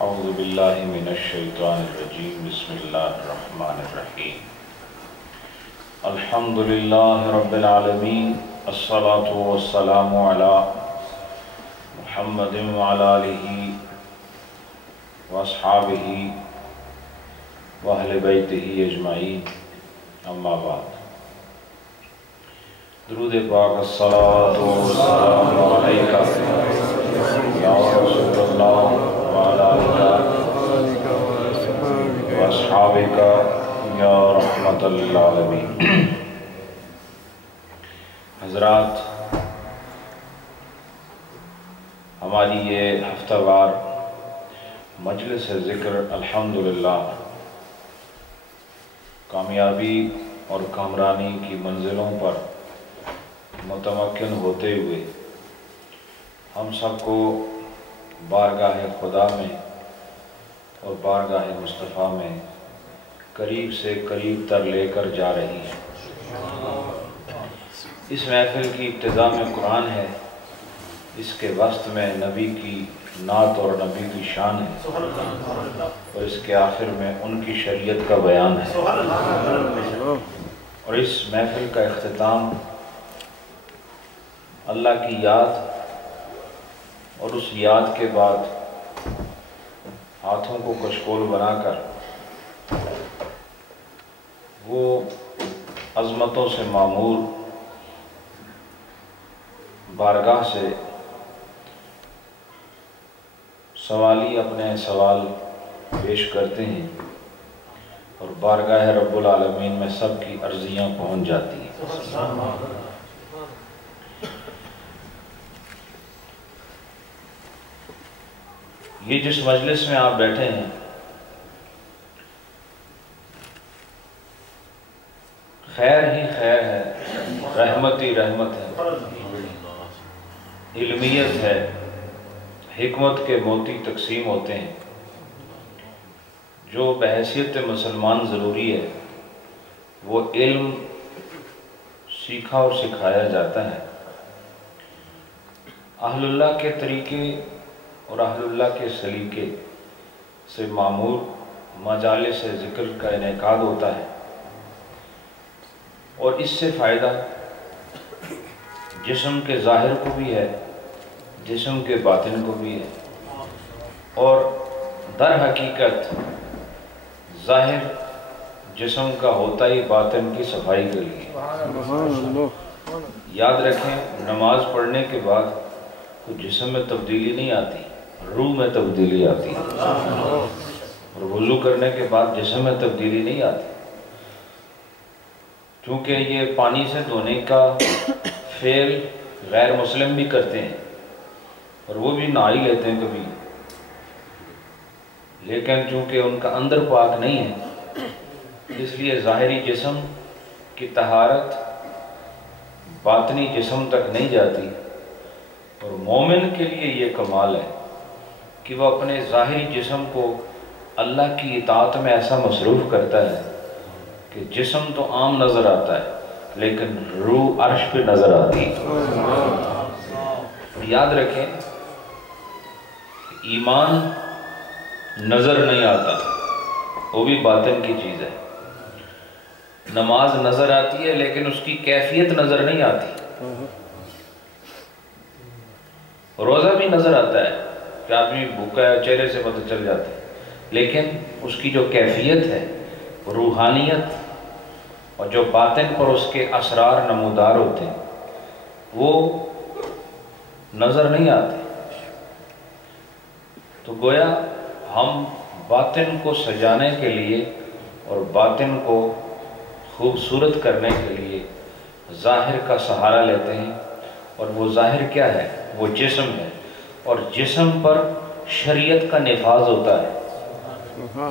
اعوذ باللہ من الشیطان الرجیم بسم اللہ الرحمن الرحیم الحمد للہ رب العالمین الصلاة والسلام علی محمد وعلی آلہ واصحابہ واہل بیتہ اجمعین اما بعد درود پاک الصلاة والسلام علیکہ یا رسول اللہ وعلی آلہ واصحابہ یا رحمت للعالمین۔ حضرات، ہماری یہ ہفتہ وار مجلس ذکر الحمدللہ کامیابی اور کامرانی کی منزلوں پر متمکن ہوتے ہوئے ہم سب کو بارگاہ خدا میں اور بارگاہ مصطفیٰ میں قریب سے قریب تر لے کر جا رہی ہے۔ اس محفل کی ابتدا میں قرآن ہے، اس کے وسط میں نبی کی نعت اور نبی کی شان ہے، اور اس کے آخر میں ان کی شریعت کا بیان ہے، اور اس محفل کا اختتام اللہ کی یاد اور اس یاد کے بعد ہاتھوں کو کشکول بنا کر وہ عظمتوں سے معمور بارگاہ سے سوالی اپنے سوال پیش کرتے ہیں، اور بارگاہ رب العالمین میں سب کی عرضیاں پہنچ جاتی ہیں۔ یہ جس مجلس میں آپ بیٹھے ہیں خیر ہی خیر ہے، رحمت ہی رحمت ہے، علمیت ہے، حکمت کے موتی تقسیم ہوتے ہیں۔ جو بحیثیت مسلمان ضروری ہے وہ علم سیکھا اور سکھایا جاتا ہے۔ اہل اللہ کے طریقے اور اہل اللہ کے سلیقے سے معمور مجالس ذکر کا انعقاد ہوتا ہے، اور اس سے فائدہ جسم کے ظاہر کو بھی ہے، جسم کے باطن کو بھی ہے، اور در حقیقت ظاہر جسم کا ہوتا ہی باطن کی صفائی کے لیے۔ یاد رکھیں، نماز پڑھنے کے بعد کوئی جسم میں تبدیلی نہیں آتی، روح میں تبدیلی آتی ہے، اور وضو کرنے کے بعد جسم میں تبدیلی نہیں آتی، چونکہ یہ پانی سے دھونے کا فعل غیر مسلم بھی کرتے ہیں، اور وہ بھی نہا ہی لیتے ہیں کبھی، لیکن چونکہ ان کا اندر پاک نہیں ہے، اس لیے ظاہری جسم کی طہارت باطنی جسم تک نہیں جاتی۔ اور مومن کے لیے یہ کمال ہے کہ وہ اپنے ظاہری جسم کو اللہ کی اطاعت میں ایسا مصروف کرتا ہے کہ جسم تو عام نظر آتا ہے لیکن روح عرش پہ نظر آتی ہے۔ یاد رکھیں، ایمان نظر نہیں آتا، وہ بھی باطن کی چیز ہے۔ نماز نظر آتی ہے لیکن اس کی کیفیت نظر نہیں آتی۔ روزہ بھی نظر آتا ہے کہ آدمی بھوکا ہے، چہرے سے پتہ چل جاتا ہے، لیکن اس کی جو کیفیت ہے، روحانیت اور جو باطن پر اس کے اسرار نمودار ہوتے ہیں، وہ نظر نہیں آتے۔ تو گویا ہم باطن کو سجانے کے لیے اور باطن کو خوبصورت کرنے کے لیے ظاہر کا سہارا لیتے ہیں، اور وہ ظاہر کیا ہے؟ وہ جسم ہے، اور جسم پر شریعت کا نفاذ ہوتا ہے،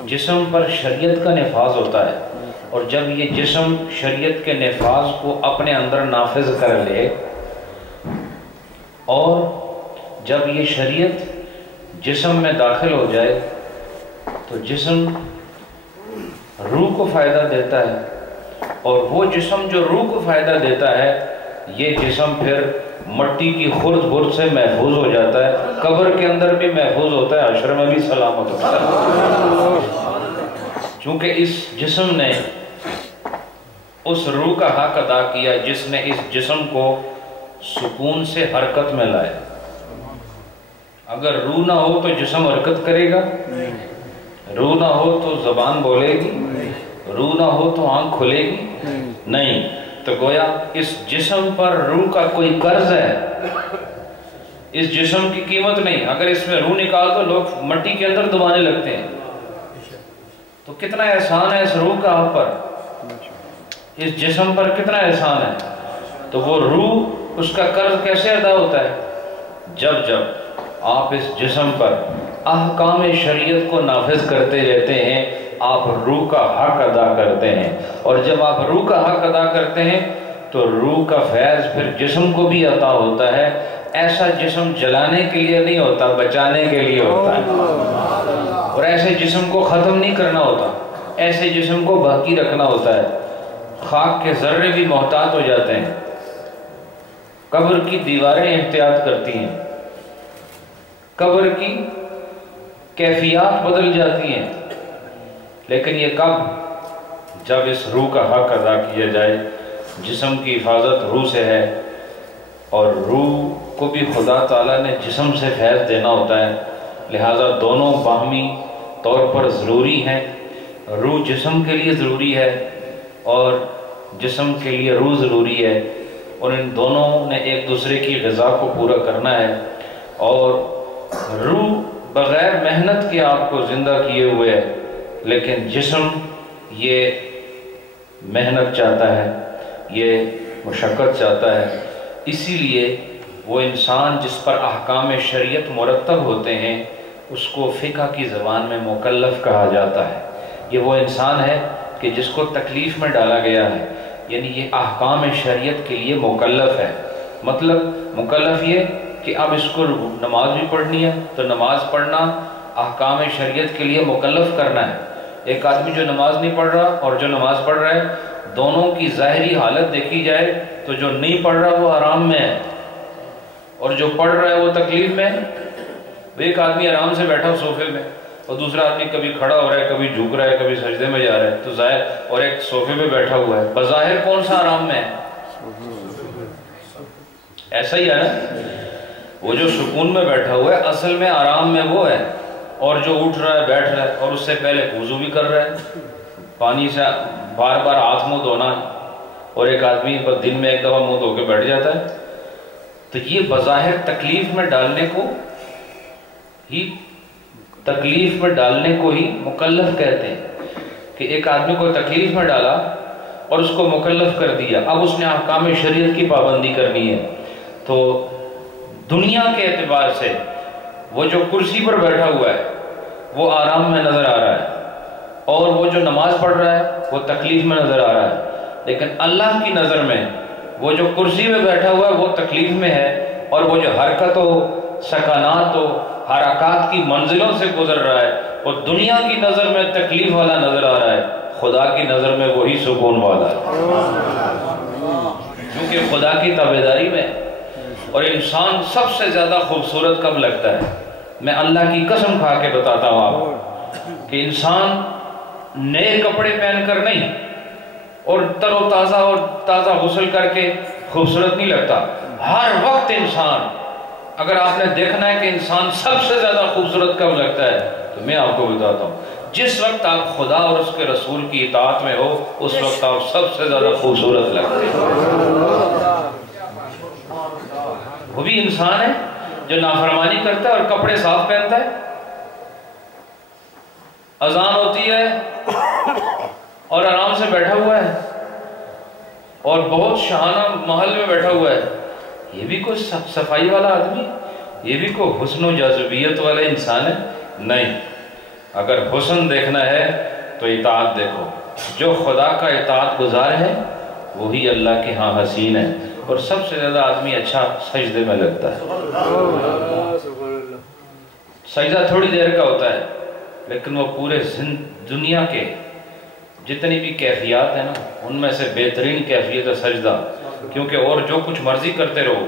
جسم پر شریعت کا نفاذ ہوتا ہے، اور جب یہ جسم شریعت کے نفاذ کو اپنے اندر نافذ کر لے، اور جب یہ شریعت جسم میں داخل ہو جائے تو جسم روح کو فائدہ دیتا ہے، اور وہ جسم جو روح کو فائدہ دیتا ہے، یہ جسم پھر مٹی کی خرد برد سے محفوظ ہو جاتا ہے، قبر کے اندر بھی محفوظ ہوتا ہے، حشر میں بھی سلامت ہوتا ہے۔ چونکہ اس جسم نے اس روح کا حق ادا کیا جس نے اس جسم کو سکون سے حرکت میں لائے۔ اگر روح نہ ہو تو جسم حرکت کرے گا، روح نہ ہو تو زبان بولے گی، روح نہ ہو تو آنکھ کھلے گی نہیں۔ تو گویا اس جسم پر روح کا کوئی قرض ہے، اس جسم کی قیمت نہیں۔ اگر اس میں روح نکال تو لوگ مٹی کے اندر دبانے لگتے ہیں۔ تو کتنا احسان ہے اس روح کا آپ پر، اس جسم پر کتنا احسان ہے۔ تو وہ روح، اس کا قرض کیسے ادا ہوتا ہے؟ جب آپ اس جسم پر احکام شریعت کو نافذ کرتے رہتے ہیں، آپ روح کا حق ادا کرتے ہیں، اور جب آپ روح کا حق ادا کرتے ہیں تو روح کا فیض پھر جسم کو بھی عطا ہوتا ہے۔ ایسا جسم جلانے کے لیے نہیں ہوتا، بچانے کے لیے ہوتا ہے، اور ایسے جسم کو ختم نہیں کرنا ہوتا، ایسے جسم کو باقی رکھنا ہوتا ہے۔ خاک کے ذرے بھی محتاط ہو جاتے ہیں، قبر کی دیواریں احتیاط کرتی ہیں، قبر کی کیفیات بدل جاتی ہیں، لیکن یہ کب؟ جب اس روح کا حق ادا کیا جائے۔ جسم کی حفاظت روح سے ہے، اور روح کو بھی خدا تعالیٰ نے جسم سے فیض دینا ہوتا ہے، لہٰذا دونوں باہمی طور پر ضروری ہیں۔ روح جسم کے لیے ضروری ہے اور جسم کے لیے روح ضروری ہے، اور ان دونوں نے ایک دوسرے کی غذا کو پورا کرنا ہے۔ اور روح بغیر محنت کے آپ کو زندہ کیے ہوئے ہے، لیکن جسم یہ محنت چاہتا ہے، یہ مشقت چاہتا ہے۔ اسی لیے وہ انسان جس پر احکام شریعت مرتب ہوتے ہیں اس کو فقہ کی زبان میں مکلف کہا جاتا ہے۔ یہ وہ انسان ہے کہ جس کو تکلیف میں ڈالا گیا ہے، یعنی یہ احکام شریعت کے لیے مکلف ہے۔ مطلب مکلف یہ کہ اب اس کو نماز بھی پڑھنی ہے تو نماز پڑھنا احکام شریعت کے لیے مکلف کرنا ہے۔ ایک آدمی جو نماز نہیں پڑھ رہا اور جو نماز پڑھ رہا ہے، دونوں کی ظاہری حالت دیکھی جائے تو جو نہیں پڑھ رہا وہ آرام میں ہے، اور جو پڑھ رہا ہے وہ تکلیف میں ہے۔ ایک آدمی آرام سے بیٹھا صوفے میں، اور دوسرا آدمی کبھی کھڑا ہو رہا ہے، کبھی جھک رہا ہے، کبھی سجدے میں جا رہا ہے، تو ظاہر، اور ایک صوفے پہ بیٹھا ہوا ہے، بظاہر کون سا آرام میں ہے؟ ایسا ہی ہے نا، وہ جو سکون میں بیٹھا ہوا ہے اصل میں آرام میں وہ ہے، اور جو اٹھ رہا ہے، بیٹھ رہا ہے، اور اس سے پہلے وضو بھی کر رہا ہے، پانی سے بار بار ہاتھ منہ دھونا، اور ایک آدمی بس دن میں ایک دفعہ منہ دھو کے بیٹھ جاتا ہے۔ تو یہ بظاہر تکلیف میں ڈالنے کو ہی مکلف کہتے ہیں، کہ ایک آدمی کو تکلیف میں ڈالا اور اس کو مکلف کر دیا، اب اس نے احکام شریعت کی پابندی کرنی ہے۔ تو دنیا کے اعتبار سے وہ جو کرسی پر بیٹھا ہوا ہے وہ آرام میں نظر آ رہا ہے، اور وہ جو نماز پڑھ رہا ہے وہ تکلیف میں نظر آ رہا ہے، لیکن اللہ کی نظر میں وہ جو کرسی میں بیٹھا ہوا ہے وہ تکلیف میں ہے، اور وہ جو حرکت و سکانات و حرکات کی منزلوں سے گزر رہا ہے وہ دنیا کی نظر میں تکلیف والا نظر آ رہا ہے، خدا کی نظر میں وہی سکون والا ہے، کیونکہ خدا کی تابعداری میں۔ اور انسان سب سے زیادہ خوبصورت کب لگتا ہے؟ میں اللہ کی قسم کھا کے بتاتا ہوں آپ کہ انسان نئے کپڑے پہن کر نہیں اور تر و تازہ غسل کر کے خوبصورت نہیں لگتا، ہر وقت انسان، اگر آپ نے دیکھنا ہے کہ انسان سب سے زیادہ خوبصورت کب لگتا ہے تو میں آپ کو بتاتا ہوں، جس وقت آپ خدا اور اس کے رسول کی اطاعت میں ہو اس وقت آپ سب سے زیادہ خوبصورت لگتے ہیں۔ وہ بھی انسان ہے جو نافرمانی کرتا ہے اور کپڑے صاف پہنتا ہے، اذان ہوتی ہے اور آرام سے بیٹھا ہوا ہے، اور بہت شاہانہ محل میں بیٹھا ہوا ہے، یہ بھی کوئی صفائی والا آدمی، یہ بھی کوئی حسن و جاذبیت والا انسان ہے؟ نہیں۔ اگر حسن دیکھنا ہے تو اطاعت دیکھو، جو خدا کا اطاعت گزار ہے وہی اللہ کے ہاں حسین ہے، اور سب سے زیادہ آدمی اچھا سجدے میں لگتا ہے۔ سجدہ تھوڑی دیر کا ہوتا ہے لیکن وہ پورے دنیا کے جتنی بھی کیفیات ہیں نا ان میں سے بہترین کیفیت ہے سجدہ، کیونکہ اور جو کچھ مرضی کرتے رہو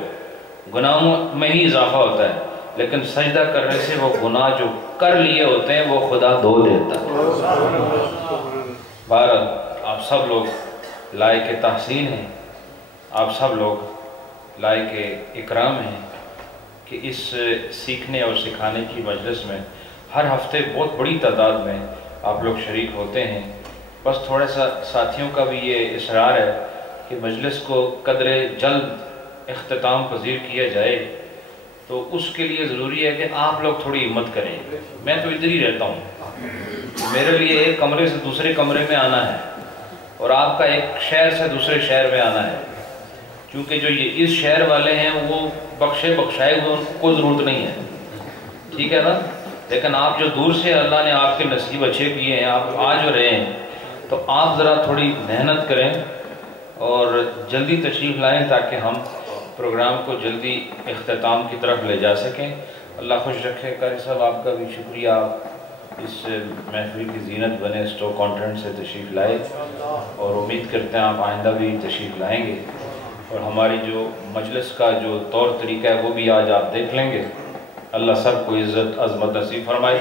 گناہوں میں ہی اضافہ ہوتا ہے، لیکن سجدہ کرنے سے وہ گناہ جو کر لیے ہوتے ہیں وہ خدا دھو دیتا ہے۔ بہرحال آپ سب لوگ لائق تحسین ہیں، آپ سب لوگ لائق اکرام ہیں کہ اس سیکھنے اور سکھانے کی مجلس میں ہر ہفتے بہت بڑی تعداد میں آپ لوگ شریک ہوتے ہیں۔ بس تھوڑا سا ساتھیوں کا بھی یہ اصرار ہے کہ مجلس کو قدر جلد اختتام پذیر کیا جائے، تو اس کے لیے ضروری ہے کہ آپ لوگ تھوڑی ہمت کریں۔ میں تو ادھر ہی رہتا ہوں، میرے لیے ایک کمرے سے دوسرے کمرے میں آنا ہے اور آپ کا ایک شہر سے دوسرے شہر میں آنا ہے، کیونکہ جو یہ اس شہر والے ہیں وہ بخشائے ہوئے ان کو ضرورت نہیں ہے، ٹھیک ہے نا؟ لیکن آپ جو دور سے اللہ نے آپ کے نصیب اچھے کیے ہیں، آپ آ جو رہے ہیں، تو آپ ذرا تھوڑی محنت کریں اور جلدی تشریف لائیں تاکہ ہم پروگرام کو جلدی اختتام کی طرف لے جا سکیں۔ اللہ خوش رکھے۔ قاری صاحب آپ کا بھی شکریہ، آپ اس محفل کی زینت بنے، اسٹوک کانٹینٹ سے تشریف لائے اور امید کرتے ہیں آپ آئندہ بھی تشریف لائیں گے، اور ہماری جو مجلس کا جو طور طریقہ ہے وہ بھی آج آپ دیکھ لیں گے۔ اللہ سب کو عزت عظمت نصیب فرمائے۔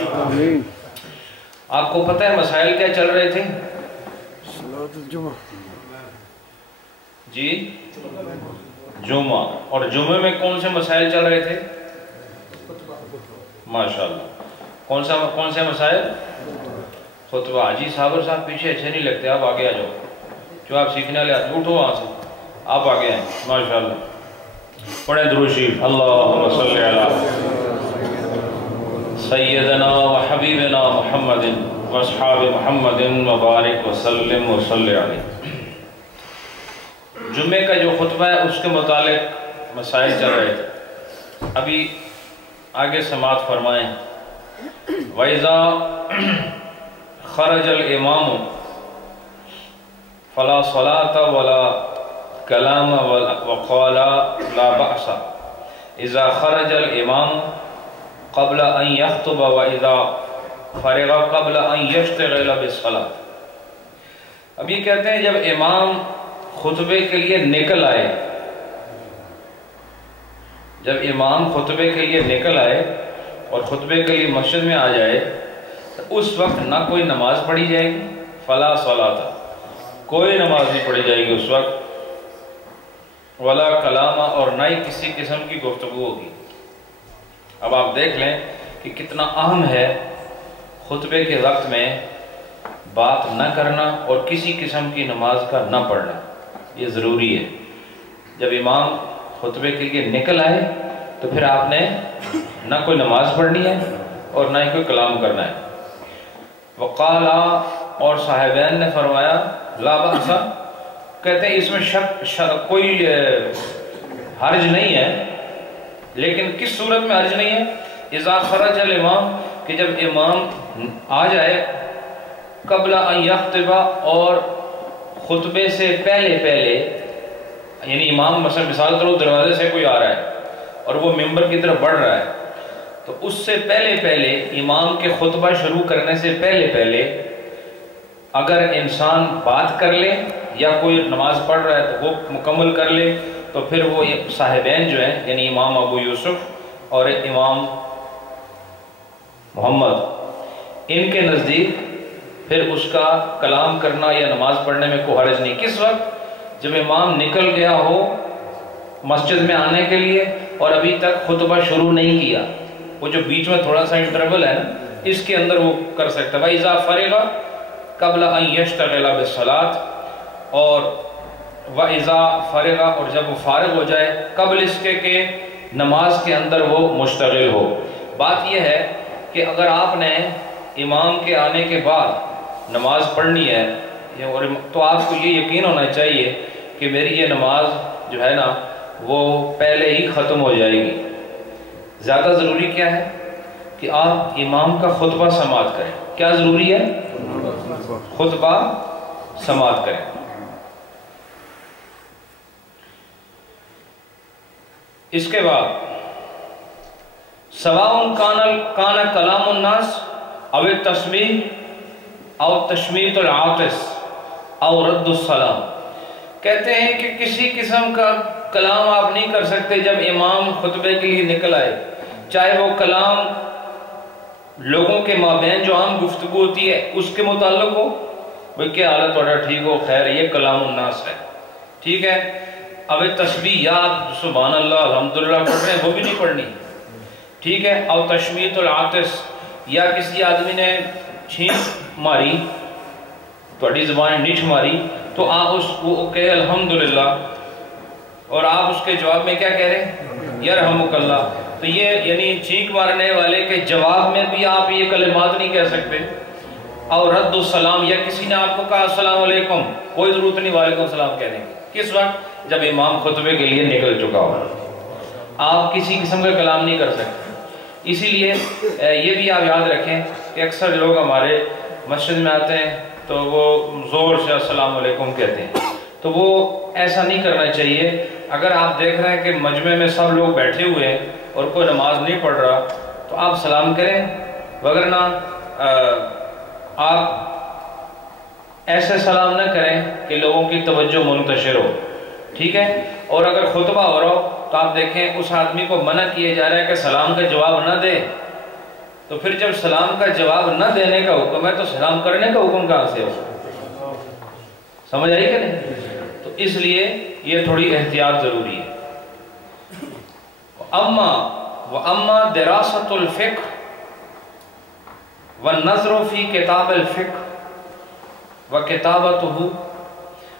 آپ کو پتہ ہے مسائل کیا چل رہے تھے؟ جی جمعہ، اور جمعے میں کون سے مسائل چل رہے تھے؟ ماشاءاللہ، کون سے مسائل؟ خطبہ۔ حاجی صابر صاحب پیچھے اچھے نہیں لگتے، آپ آگے آ جاؤ، جو آپ سیکھنے والے آتے اٹھو وہاں سے، آپ آگے آئیں۔ ماشاءاللہ، پڑھیں درود شریف۔ اللہم صلی علی سیدنا و حبیبنا محمد و اصحاب محمد مبارک وسلم وصلی علیہ۔ جمعے کا جو خطبہ ہے اس کے متعلق مسائل چل رہے تھے، ابھی آگے سماعت فرمائیں۔ وَإِذَا خَرَجَ الْإِمَامُ فَلَا صَلَاةَ وَلَا كَلَامَ وَقَالَ لَا بَأْسَ إِذَا خَرَجَ الْإِمَامُ قَبْلَ أَنْ يَخْطُبَ وَإِذَا فَرِغَ قَبْلَ أَنْ يَشْتَغِلَ بِالصَّلَاةِ۔ اب یہ کہتے ہیں جب امام خطبے کے لیے نکل آئے، جب امام خطبے کے لیے نکل آئے اور خطبے کے لیے مسجد میں آ جائے تو اس وقت نہ کوئی نماز پڑھی جائے گی، فلا صلاۃ، کوئی نماز نہیں پڑھی جائے گی اس وقت، ولا کلام، اور نہ ہی کسی قسم کی گفتگو ہوگی۔ اب آپ دیکھ لیں کہ کتنا اہم ہے خطبے کے وقت میں بات نہ کرنا اور کسی قسم کی نماز کا نہ پڑھنا، یہ ضروری ہے۔ جب امام خطبے کے لیے نکل آئے تو پھر آپ نے نہ کوئی نماز پڑھنی ہے اور نہ ہی کوئی کلام کرنا ہے۔ وقالا، اور صاحبین نے فرمایا، لا بأس، کہتے ہیں اس میں کوئی حرج نہیں ہے، لیکن کس صورت میں حرج نہیں ہے؟ اذا خرج الامام، کہ جب امام آ جائے، قبل ان یخطب، اور خطبے سے پہلے، یعنی امام مثال کرو دروازے سے کوئی آ رہا ہے اور وہ ممبر کی طرف بڑھ رہا ہے، تو اس سے پہلے امام کے خطبہ شروع کرنے سے پہلے اگر انسان بات کر لے یا کوئی نماز پڑھ رہا ہے تو وہ مکمل کر لے، تو پھر وہ صاحبین جو ہیں یعنی امام ابو یوسف اور امام محمد، ان کے نزدیک پھر اس کا کلام کرنا یا نماز پڑھنے میں کوئی حرج نہیں۔ کس وقت؟ جب امام نکل گیا ہو مسجد میں آنے کے لیے اور ابھی تک خطبہ شروع نہیں کیا، وہ جو بیچ میں تھوڑا سا انٹرول ہے نا، اس کے اندر وہ کر سکتا ہے۔ وَإِذَا فَرِغَ قَبْلَ أَنْ يَشْتَغِلَ بِالصَّلَاةِ، اور وَإِذَا فَرِغَ، اور جب وہ فارغ ہو جائے، قبل اس کے کہ نماز کے اندر وہ مشتغل ہو۔ بات یہ ہے کہ اگر آپ نے امام کے آنے کے بعد نماز پڑھنی ہے تو آپ کو یہ یقین ہونا چاہیے کہ میری یہ نماز جو ہے نا وہ پہلے ہی ختم ہو جائے گی۔ زیادہ ضروری کیا ہے کہ آپ امام کا خطبہ سماعت کریں۔ کیا ضروری ہے؟ خطبہ سماعت کریں۔ اس کے بعد سواء کان کلام الناس او التسمیع او تشمیت العاطس او رد السلام، کہتے ہیں کہ کسی قسم کا کلام آپ نہیں کر سکتے جب امام خطبے کے لیے نکل آئے، چاہے وہ کلام لوگوں کے مابین جو عام گفتگو ہوتی ہے اس کے متعلق ہو، وہ کیا حالت تھوڑا ٹھیک ہو، خیر یہ کلام الناس ہے، ٹھیک ہے، اب تسبیح یاد سبحان اللہ الحمدللہ پڑھ رہے ہیں وہ بھی نہیں پڑھنی، ٹھیک ہے، اور تشمیت العاطس، یا کسی آدمی نے چھینک ماری، تھوڑی زبان نیچ ماری، تو آپ اس کو کہے الحمدللہ، اور آپ اس کے جواب میں کیا کہہ رہے ہیں یرحمک اللہ، تو یہ یعنی چھینک مارنے والے کے جواب میں بھی آپ یہ کلمات نہیں کہہ سکتے، اور رد السلام، یا کسی نے آپ کو کہا السلام علیکم، کوئی ضرورت نہیں وعلیکم السلام کہنے کی، کس وقت؟ جب امام خطبے کے لیے نکل چکا ہو، آپ کسی قسم کا کلام نہیں کر سکتے۔ اسی لیے یہ بھی آپ یاد رکھیں کہ اکثر لوگ ہمارے مسجد میں آتے ہیں تو وہ زور سے السلام علیکم کہتے ہیں، تو وہ ایسا نہیں کرنا چاہیے۔ اگر آپ دیکھ رہے ہیں کہ مجمع میں سب لوگ بیٹھے ہوئے ہیں اور کوئی نماز نہیں پڑھ رہا تو آپ سلام کریں، وگرنہ آپ ایسے سلام نہ کریں کہ لوگوں کی توجہ منتشر ہو، ٹھیک ہے۔ اور اگر خطبہ ہو رہا ہو تو آپ دیکھیں اس آدمی کو منع کیا جا رہا ہے کہ سلام کا جواب نہ دے، تو پھر جب سلام کا جواب نہ دینے کا حکم ہے تو سلام کرنے کا حکم کہاں سے ہو؟ سمجھ آئی کہ نہیں؟ تو اس لیے یہ تھوڑی احتیاط ضروری ہے۔ اما دراست الفقہ والنظر فی کتاب الفقہ وکتابتہ،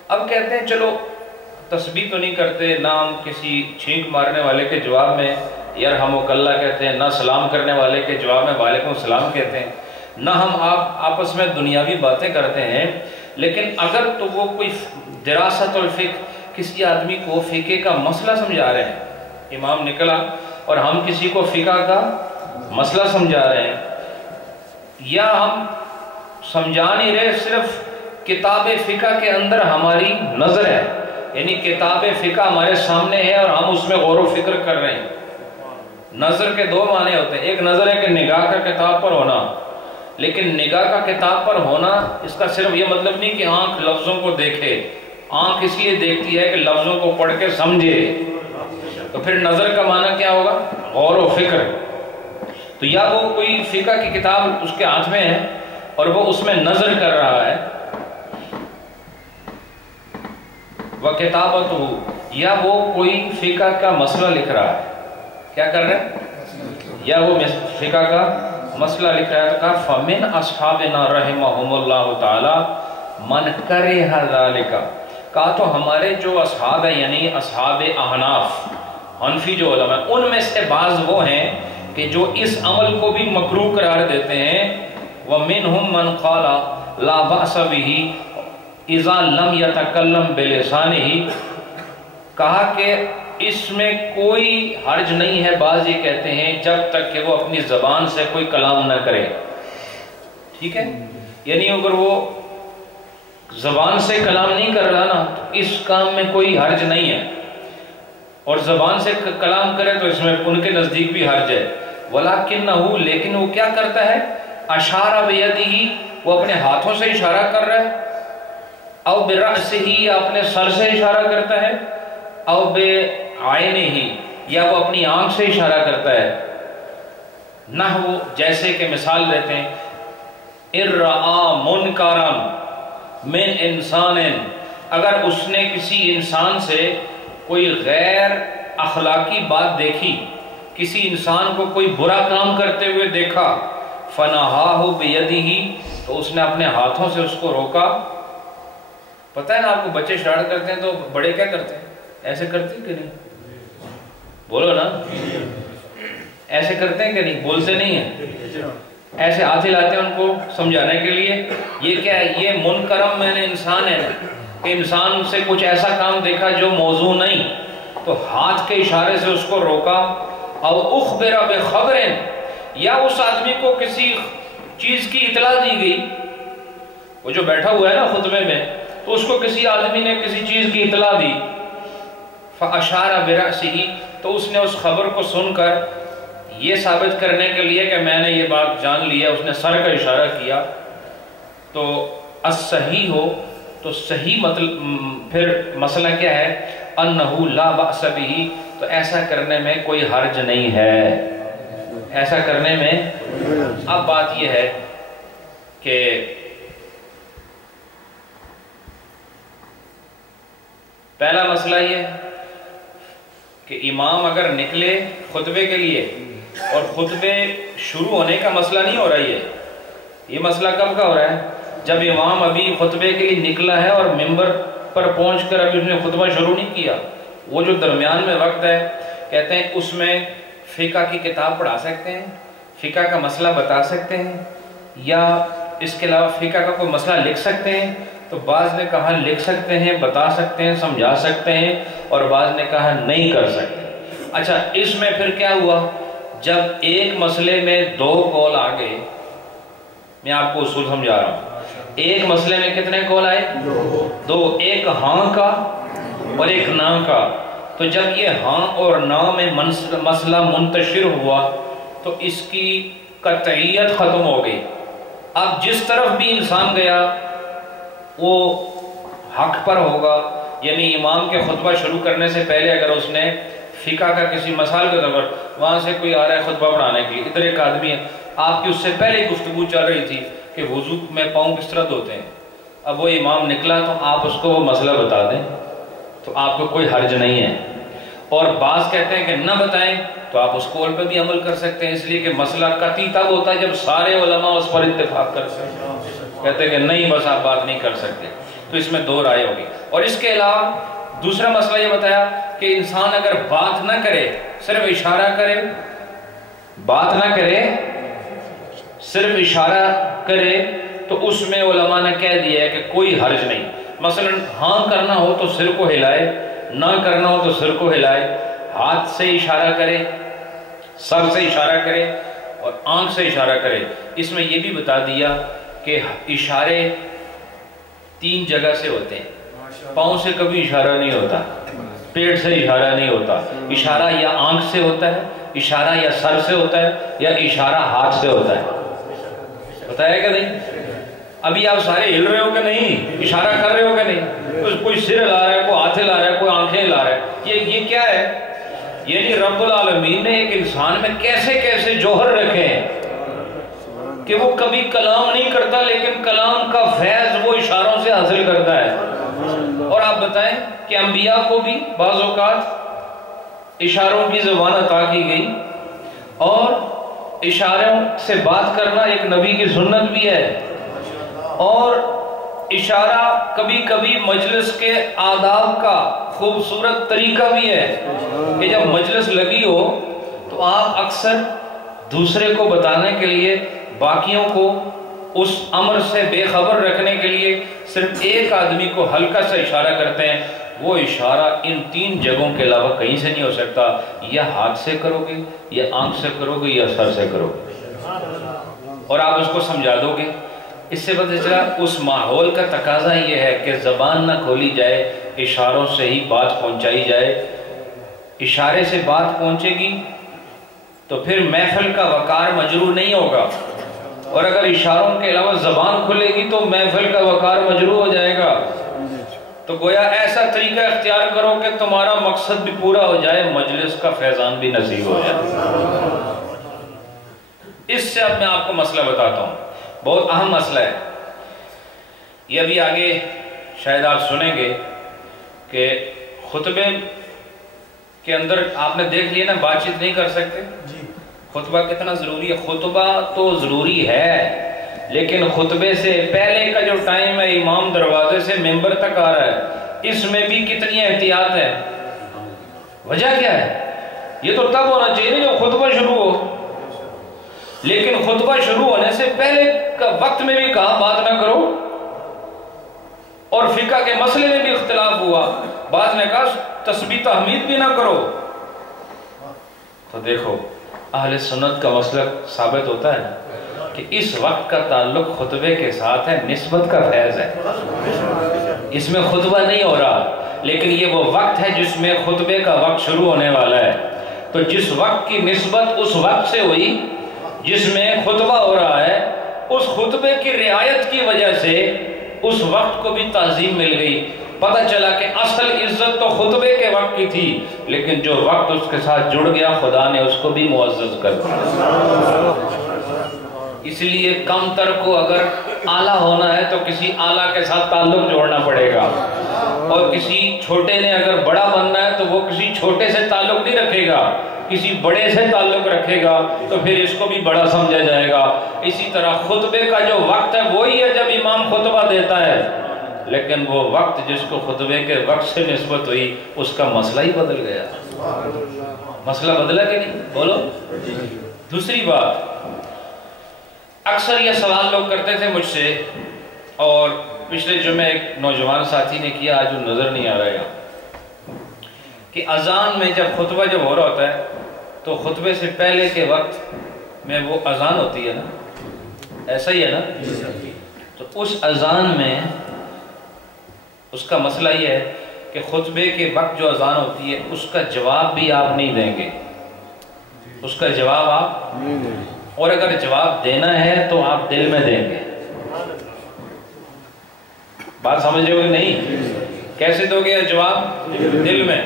اب کہتے ہیں چلو تسبیح تو نہیں کرتے، نہ ہم کسی چھینک مارنے والے کے جواب میں یرحمک اللہ کہتے ہیں، نہ سلام کرنے والے کے جواب میں وعلیکم السلام کہتے ہیں، نہ ہم آپس میں دنیاوی باتیں کرتے ہیں، لیکن اگر تو وہ کوئی دراست الفقہ، کسی آدمی کو فقہ کا مسئلہ سمجھا رہے ہیں، امام نکلا اور ہم کسی کو فقہ کا مسئلہ سمجھا رہے ہیں، یا ہم سمجھا نہیں رہے، صرف کتاب فقہ کے اندر ہماری نظر ہے، یعنی کتاب فقہ ہمارے سامنے ہے اور ہم اس میں غور و فکر کر رہے ہیں۔ نظر کے دو معنی ہوتے ہیں، ایک نظر ہے کہ نگاہ کا کتاب پر ہونا، لیکن نگاہ کا کتاب پر ہونا اس کا صرف یہ مطلب نہیں کہ آنکھ لفظوں کو دیکھے، آنکھ اس لیے دیکھتی ہے کہ لفظوں کو پڑھ کے سمجھے، تو پھر نظر کا معنی کیا ہوگا؟ غور و فکر۔ تو یا وہ کوئی فقہ کی کتاب اس کے ہاتھ میں ہے اور وہ اس میں نظر کر رہا ہے، وَكِتَابَتُهُ، یا وہ کوئی فقہ کا مسئلہ لکھ رہا ہے، کیا کر رہا ہے؟ یا وہ فقہ کا مسئلہ لکھ رہا ہے، تو کہا فَمِنْ أَصْحَابِنَا رَحِمَهُمُ اللَّهُ تَعَالَى مَنْ كَرِهَ ذَلِكَ، کہا تو ہمارے جو اصحاب ہیں یعنی اصحاب احناف، حنفی جو علماء ہیں، ان میں سے بعض وہ ہیں کہ جو اس عمل کو بھی مکروہ قرار دیتے ہیں، وَمِنْهُمْ مَنْ قَالَ لَا بَأْسَ بِهِ اذا لم یتکلم بلسانہ، کہا کہ اس میں کوئی حرج نہیں ہے، بعض یہ کہتے ہیں جب تک کہ وہ اپنی زبان سے کوئی کلام نہ کرے، ٹھیک ہے، یعنی اگر وہ زبان سے کلام نہیں کر رہا نا تو اس کام میں کوئی حرج نہیں ہے، اور زبان سے کلام کرے تو اس میں ان کے نزدیک بھی حرج ہے، ولیکنہ، لیکن وہ کیا کرتا ہے؟ اشارہ بیدہ، وہ اپنے ہاتھوں سے اشارہ کر رہا ہے، او برأسہ، یا اپنے سر سے اشارہ کرتا ہے، او بعینہ، یا وہ اپنی آنکھ سے اشارہ کرتا ہے، نحو، جیسے کہ مثال دیتے ہیں، ارآ منکرا من انسان، اگر اس نے کسی انسان سے کوئی غیر اخلاقی بات دیکھی، کسی انسان کو کوئی برا کام کرتے ہوئے دیکھا، فنہاہ بیدہ، تو اس نے اپنے ہاتھوں سے اس کو روکا۔ پتہ ہے نا آپ کو بچے شرارت کرتے ہیں تو بڑے کیا کرتے ہیں؟ ایسے کرتے ہیں کہ نہیں؟ بولو نا، ایسے کرتے ہیں کہ نہیں؟ بولتے نہیں ہیں، ایسے ہاتھ ہلاتے ہیں ان کو سمجھانے کے لیے۔ یہ کیا ہے؟ یہ منکرم میں نے انسان ہے کہ انسان سے کچھ ایسا کام دیکھا جو موضوع نہیں، تو ہاتھ کے اشارے سے اس کو روکا۔ او اخبر بخبر، یا اس آدمی کو کسی چیز کی اطلاع دی گئی، وہ جو بیٹھا ہوا ہے نا خطبے میں، تو اس کو کسی آدمی نے کسی چیز کی اطلاع دی، فَأَشَارَ بِرَأْسِهِ، تو اس نے اس خبر کو سن کر یہ ثابت کرنے کے لیے کہ میں نے یہ بات جان لی ہے، اس نے سر کا اشارہ کیا، تو الصحیح ہو، تو صحیح مطلب پھر مسئلہ کیا ہے؟ انہو لا بأس بہ، تو ایسا کرنے میں کوئی حرج نہیں ہے، ایسا کرنے میں۔ اب بات یہ ہے کہ پہلا مسئلہ یہ ہے کہ امام اگر نکلے خطبے کے لیے، اور خطبے شروع ہونے کا مسئلہ نہیں ہو رہا، یہ مسئلہ کب کا ہو رہا ہے؟ جب امام ابھی خطبے کے لیے نکلا ہے اور ممبر پر پہنچ کر ابھی اس نے خطبہ شروع نہیں کیا، وہ جو درمیان میں وقت ہے، کہتے ہیں اس میں فقہ کی کتاب پڑھا سکتے ہیں، فقہ کا مسئلہ بتا سکتے ہیں، یا اس کے علاوہ فقہ کا کوئی مسئلہ لکھ سکتے ہیں۔ تو بعض نے کہا لکھ سکتے ہیں، بتا سکتے ہیں، سمجھا سکتے ہیں، اور بعض نے کہا نہیں کر سکتے۔ اچھا، اس میں پھر کیا ہوا؟ جب ایک مسئلے میں دو قول آ گئے، میں آپ کو اصول سمجھا رہا ہوں، ایک مسئلے میں کتنے قول آئے؟ دو، ایک ہاں کا اور ایک نہ کا۔ تو جب یہ ہاں اور نہ میں مسئلہ منتشر ہوا تو اس کی قطعیت ختم ہو گئی۔ اب جس طرف بھی انسان گیا وہ حق پر ہوگا، یعنی امام کے خطبہ شروع کرنے سے پہلے اگر اس نے فقہ کا کسی مسائل کے طور وہاں سے کوئی آ رہا ہے خطبہ پڑھانے کے لیے، ادھر ایک آدمی ہے، آپ کی اس سے پہلے گفتگو چل رہی تھی کہ وضو میں پاؤں کس طرح دھوتے ہیں، اب وہ امام نکلا تو آپ اس کو وہ مسئلہ بتا دیں تو آپ کو کوئی حرج نہیں ہے۔ اور بعض کہتے ہیں کہ نہ بتائیں تو آپ اس قول پہ بھی عمل کر سکتے ہیں، اس لیے کہ مسئلہ قطعی تب ہوتا ہے جب سارے علماء اس پر اتفاق کر سکتے ہیں، کہتے ہیں کہ نہیں بس آپ بات نہیں کر سکتے، تو اس میں دو رائے ہوگی۔ اور اس کے علاوہ دوسرا مسئلہ یہ بتایا کہ انسان اگر بات نہ کرے، صرف اشارہ کرے، بات نہ کرے صرف اشارہ کرے، تو اس میں علماء نے کہہ دیا ہے کہ کوئی حرج نہیں۔ مثلا ہاں کرنا ہو تو سر کو ہلائے، نہ کرنا ہو تو سر کو ہلائے، ہاتھ سے اشارہ کرے، سر سے اشارہ کرے اور آنکھ سے اشارہ کرے۔ اس میں یہ بھی بتا دیا کہ اشارے تین جگہ سے ہوتے ہیں، پاؤں سے کبھی اشارہ نہیں ہوتا، پیٹ سے اشارہ نہیں ہوتا، اشارہ یا آنکھ سے ہوتا ہے، اشارہ یا سر سے ہوتا ہے، یا اشارہ ہاتھ سے ہوتا ہے۔ بتایا کہ نہیں؟ ابھی آپ سارے ہل رہے ہو کہ نہیں؟ اشارہ کر رہے ہو کہ نہیں؟ کوئی سر ہلا رہا ہے، کوئی ہاتھ ہلا رہا ہے، کوئی آنکھیں ہلا رہا ہے۔ یہ کیا ہے؟ یعنی رب العالمین نے ایک انسان میں کیسے کیسے جوہر رکھے ہیں کہ وہ کبھی کلام نہیں کرتا لیکن کلام کا فیض وہ اشاروں سے حاصل کرتا ہے۔ اور آپ بتائیں کہ انبیاء کو بھی بعض اوقات اشاروں کی زبان عطا کی گئی، اور اشاروں سے بات کرنا ایک نبی کی سنت بھی ہے، اور اشارہ کبھی کبھی مجلس کے آداب کا خوبصورت طریقہ بھی ہے کہ جب مجلس لگی ہو تو آپ اکثر دوسرے کو بتانے کے لیے، باقیوں کو اس امر سے بے خبر رکھنے کے لیے صرف ایک آدمی کو ہلکا سا اشارہ کرتے ہیں۔ وہ اشارہ ان تین جگہوں کے علاوہ کہیں سے نہیں ہو سکتا، یا ہاتھ سے کرو گے، یا آنکھ سے کرو گے، یا سر سے کرو گے، اور آپ اس کو سمجھا دو گے۔ اس سے پتہ چلا اس ماحول کا تقاضا یہ ہے کہ زبان نہ کھولی جائے، اشاروں سے ہی بات پہنچائی جائے۔ اشارے سے بات پہنچے گی تو پھر محفل کا وقار مجروح نہیں ہوگا، اور اگر اشاروں کے علاوہ زبان کھلے گی تو محفل کا وقار مجروح ہو جائے گا۔ تو گویا ایسا طریقہ اختیار کرو کہ تمہارا مقصد بھی پورا ہو جائے، مجلس کا فیضان بھی نصیب ہو جائے۔ اس سے اب میں آپ کو مسئلہ بتاتا ہوں، بہت اہم مسئلہ ہے یہ، ابھی آگے شاید آپ سنیں گے کہ خطبے کے اندر آپ نے دیکھ لیا نا، بات چیت نہیں کر سکتے۔ خطبہ کتنا ضروری ہے؟ خطبہ تو ضروری ہے، لیکن خطبے سے پہلے کا جو ٹائم ہے، امام دروازے سے ممبر تک آ رہا ہے، اس میں بھی کتنی احتیاط ہے؟ وجہ کیا ہے؟ یہ تو تب ہونا چاہیے جب خطبہ شروع ہو، لیکن خطبہ شروع ہونے سے پہلے کا وقت میں بھی کہا بات نہ کرو، اور فقہ کے مسئلے میں بھی اختلاف ہوا، بعض نے کہا تسبیح تحمید بھی نہ کرو۔ تو دیکھو اہل سنت کا مسلک ثابت ہوتا ہے کہ اس وقت کا تعلق خطبے کے ساتھ ہے، نسبت کا فیض ہے، اس میں خطبہ نہیں ہو رہا، لیکن یہ وہ وقت ہے جس میں خطبے کا وقت شروع ہونے والا ہے۔ تو جس وقت کی نسبت اس وقت سے ہوئی جس میں خطبہ ہو رہا ہے، اس خطبے کی رعایت کی وجہ سے اس وقت کو بھی تعظیم مل گئی۔ پتہ چلا کہ اصل عزت تو خطبے کے وقت کی تھی، لیکن جو وقت اس کے ساتھ جڑ گیا خدا نے اس کو بھی معزز کر دیا۔ اس لیے کم تر کو اگر اعلیٰ ہونا ہے تو کسی اعلیٰ کے ساتھ تعلق جوڑنا پڑے گا، اور کسی چھوٹے نے اگر بڑا بننا ہے تو وہ کسی چھوٹے سے تعلق نہیں رکھے گا، کسی بڑے سے تعلق رکھے گا تو پھر اس کو بھی بڑا سمجھا جائے گا۔ اسی طرح خطبے کا جو وقت ہے وہی ہے جب امام خطبہ دیتا ہے، لیکن وہ وقت جس کو خطبے کے وقت سے نسبت ہوئی اس کا مسئلہ ہی بدل گیا۔ مسئلہ بدلا کہ نہیں؟ بولو۔ دوسری بات، اکثر یہ سوال لوگ کرتے تھے مجھ سے، اور پچھلے جمعے ایک نوجوان ساتھی نے کیا، آج وہ نظر نہیں آ رہا ہے، کہ اذان میں جب خطبہ جب ہو رہا ہوتا ہے تو خطبے سے پہلے کے وقت میں وہ اذان ہوتی ہے نا، ایسا ہی ہے نا، تو اس اذان میں اس کا مسئلہ یہ ہے کہ خطبے کے وقت جو اذان ہوتی ہے اس کا جواب بھی آپ نہیں دیں گے، اس کا جواب آپ نہیں دیں گے، اور اگر جواب دینا ہے تو آپ دل میں دیں گے۔ بات سمجھ رہے ہو کہ نہیں؟ کیسے دو گے جواب؟ دل میں۔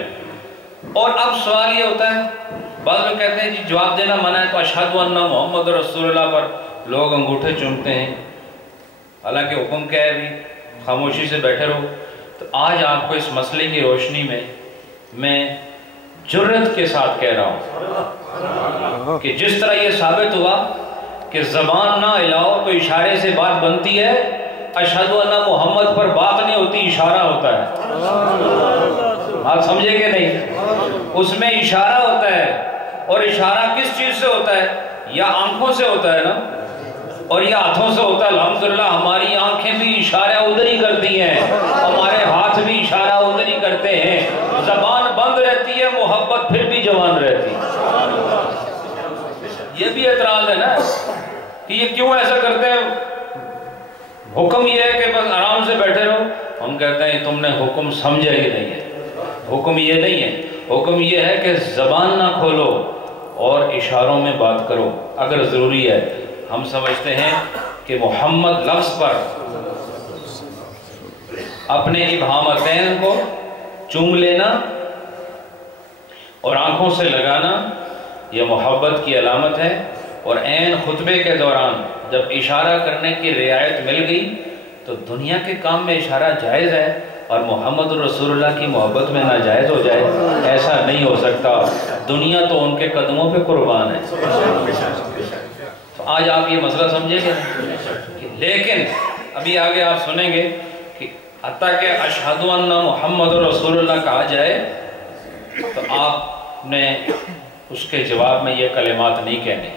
اور اب سوال یہ ہوتا ہے، بعض لوگ کہتے ہیں جی جواب دینا منع ہے تو اشہد ان محمد رسول اللہ پر لوگ انگوٹھے چومتے ہیں، حالانکہ حکم کیا ہے بھی خاموشی سے بیٹھے رہو۔ تو آج آپ کو اس مسئلے کی روشنی میں جرت کے ساتھ کہہ رہا ہوں کہ جس طرح یہ ثابت ہوا کہ زبان نہ ہلاؤ تو اشارے سے بات بنتی ہے، اشہد ان محمد پر بات نہیں ہوتی، اشارہ ہوتا ہے۔ آپ سمجھے کہ نہیں؟ اس میں اشارہ ہوتا ہے، اور اشارہ کس چیز سے ہوتا ہے؟ یا آنکھوں سے ہوتا ہے نا، اور یا ہاتھوں سے ہوتا ہے۔ الحمدللہ ہماری آنکھیں بھی اشارہ ادھر ہی کرتی ہیں، ہمارے ہاتھ بھی اشارہ ادھر ہی کرتے ہیں۔ زبان بند رہتی ہے، محبت پھر بھی جوان رہتی ہے۔ یہ بھی اعتراض ہے نا کہ یہ کیوں ایسا کرتے ہیں؟ حکم یہ ہے کہ بس آرام سے بیٹھے رہو۔ ہم کہتے ہیں تم نے حکم سمجھا ہی نہیں ہے، حکم یہ نہیں ہے، حکم یہ ہے کہ زبان نہ کھولو اور اشاروں میں بات کرو اگر ضروری ہے۔ ہم سمجھتے ہیں کہ محمد لفظ پر اپنے ابہامتین کو چوم لینا اور آنکھوں سے لگانا یہ محبت کی علامت ہے، اور عین خطبے کے دوران جب اشارہ کرنے کی رعایت مل گئی تو دنیا کے کام میں اشارہ جائز ہے اور محمد رسول اللہ کی محبت میں ناجائز ہو جائے، ایسا نہیں ہو سکتا۔ دنیا تو ان کے قدموں پہ قربان ہے۔ تو آج آپ یہ مسئلہ سمجھیں گے، لیکن ابھی آگے آپ سنیں گے کہ حتیٰ کہ اشہد ان محمد رسول اللہ کہا جائے تو آپ نے اس کے جواب میں یہ کلمات نہیں کہنے،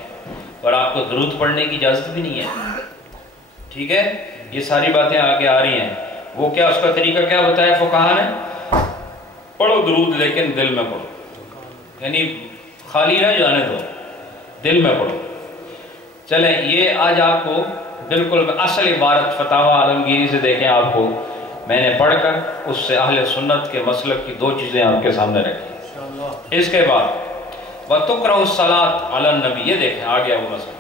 اور آپ کو درود پڑھنے کی اجازت بھی نہیں ہے۔ ٹھیک ہے، یہ ساری باتیں آگے آ رہی ہیں۔ وہ کیا، اس کا طریقہ کیا بتایا فقہا نے؟ پڑھو درود لیکن دل میں پڑھو، یعنی خالی نہ جانے دو، دل میں پڑھو۔ چلیں یہ آج آپ کو بالکل اصل عبارت فتاوی عالمگیری سے دیکھیں، آپ کو میں نے پڑھ کر اس سے اہل سنت کے مسلک کی دو چیزیں آپ کے سامنے رکھی۔ اس کے بعد وَتُقْرَأُ الصَّلَاةُ عَلَى النَّبِيِّ، یہ دیکھیں آ گیا وہ مسئلہ۔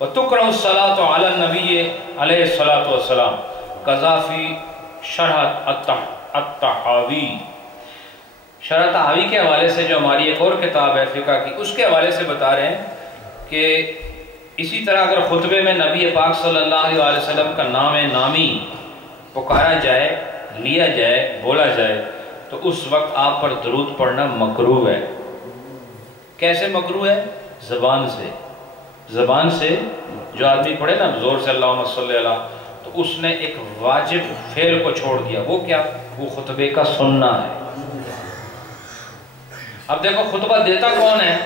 وَتُقْرَأُ الصَّلَاةُ عَلَى النَّبِيِّ علیہ الصلاۃ والسلام قذافی شرح الطحاوی۔ شرح طحاوی کے حوالے سے جو ہماری ایک اور کتاب ہے فقہ کی، اس کے حوالے سے بتا رہے ہیں کہ اسی طرح اگر خطبے میں نبی پاک صلی اللہ علیہ وسلم کا نام نامی پکارا جائے، لیا جائے، بولا جائے تو اس وقت آپ پر درود پڑھنا مکروہ ہے۔ کیسے مکروہ ہے؟ زبان سے۔ زبان سے جو آدمی پڑھے نا زور سے اللہم صلی اللہ، تو اس نے ایک واجب فعل کو چھوڑ دیا۔ وہ کیا؟ وہ خطبے کا سننا ہے۔ اب دیکھو خطبہ دیتا کون ہے؟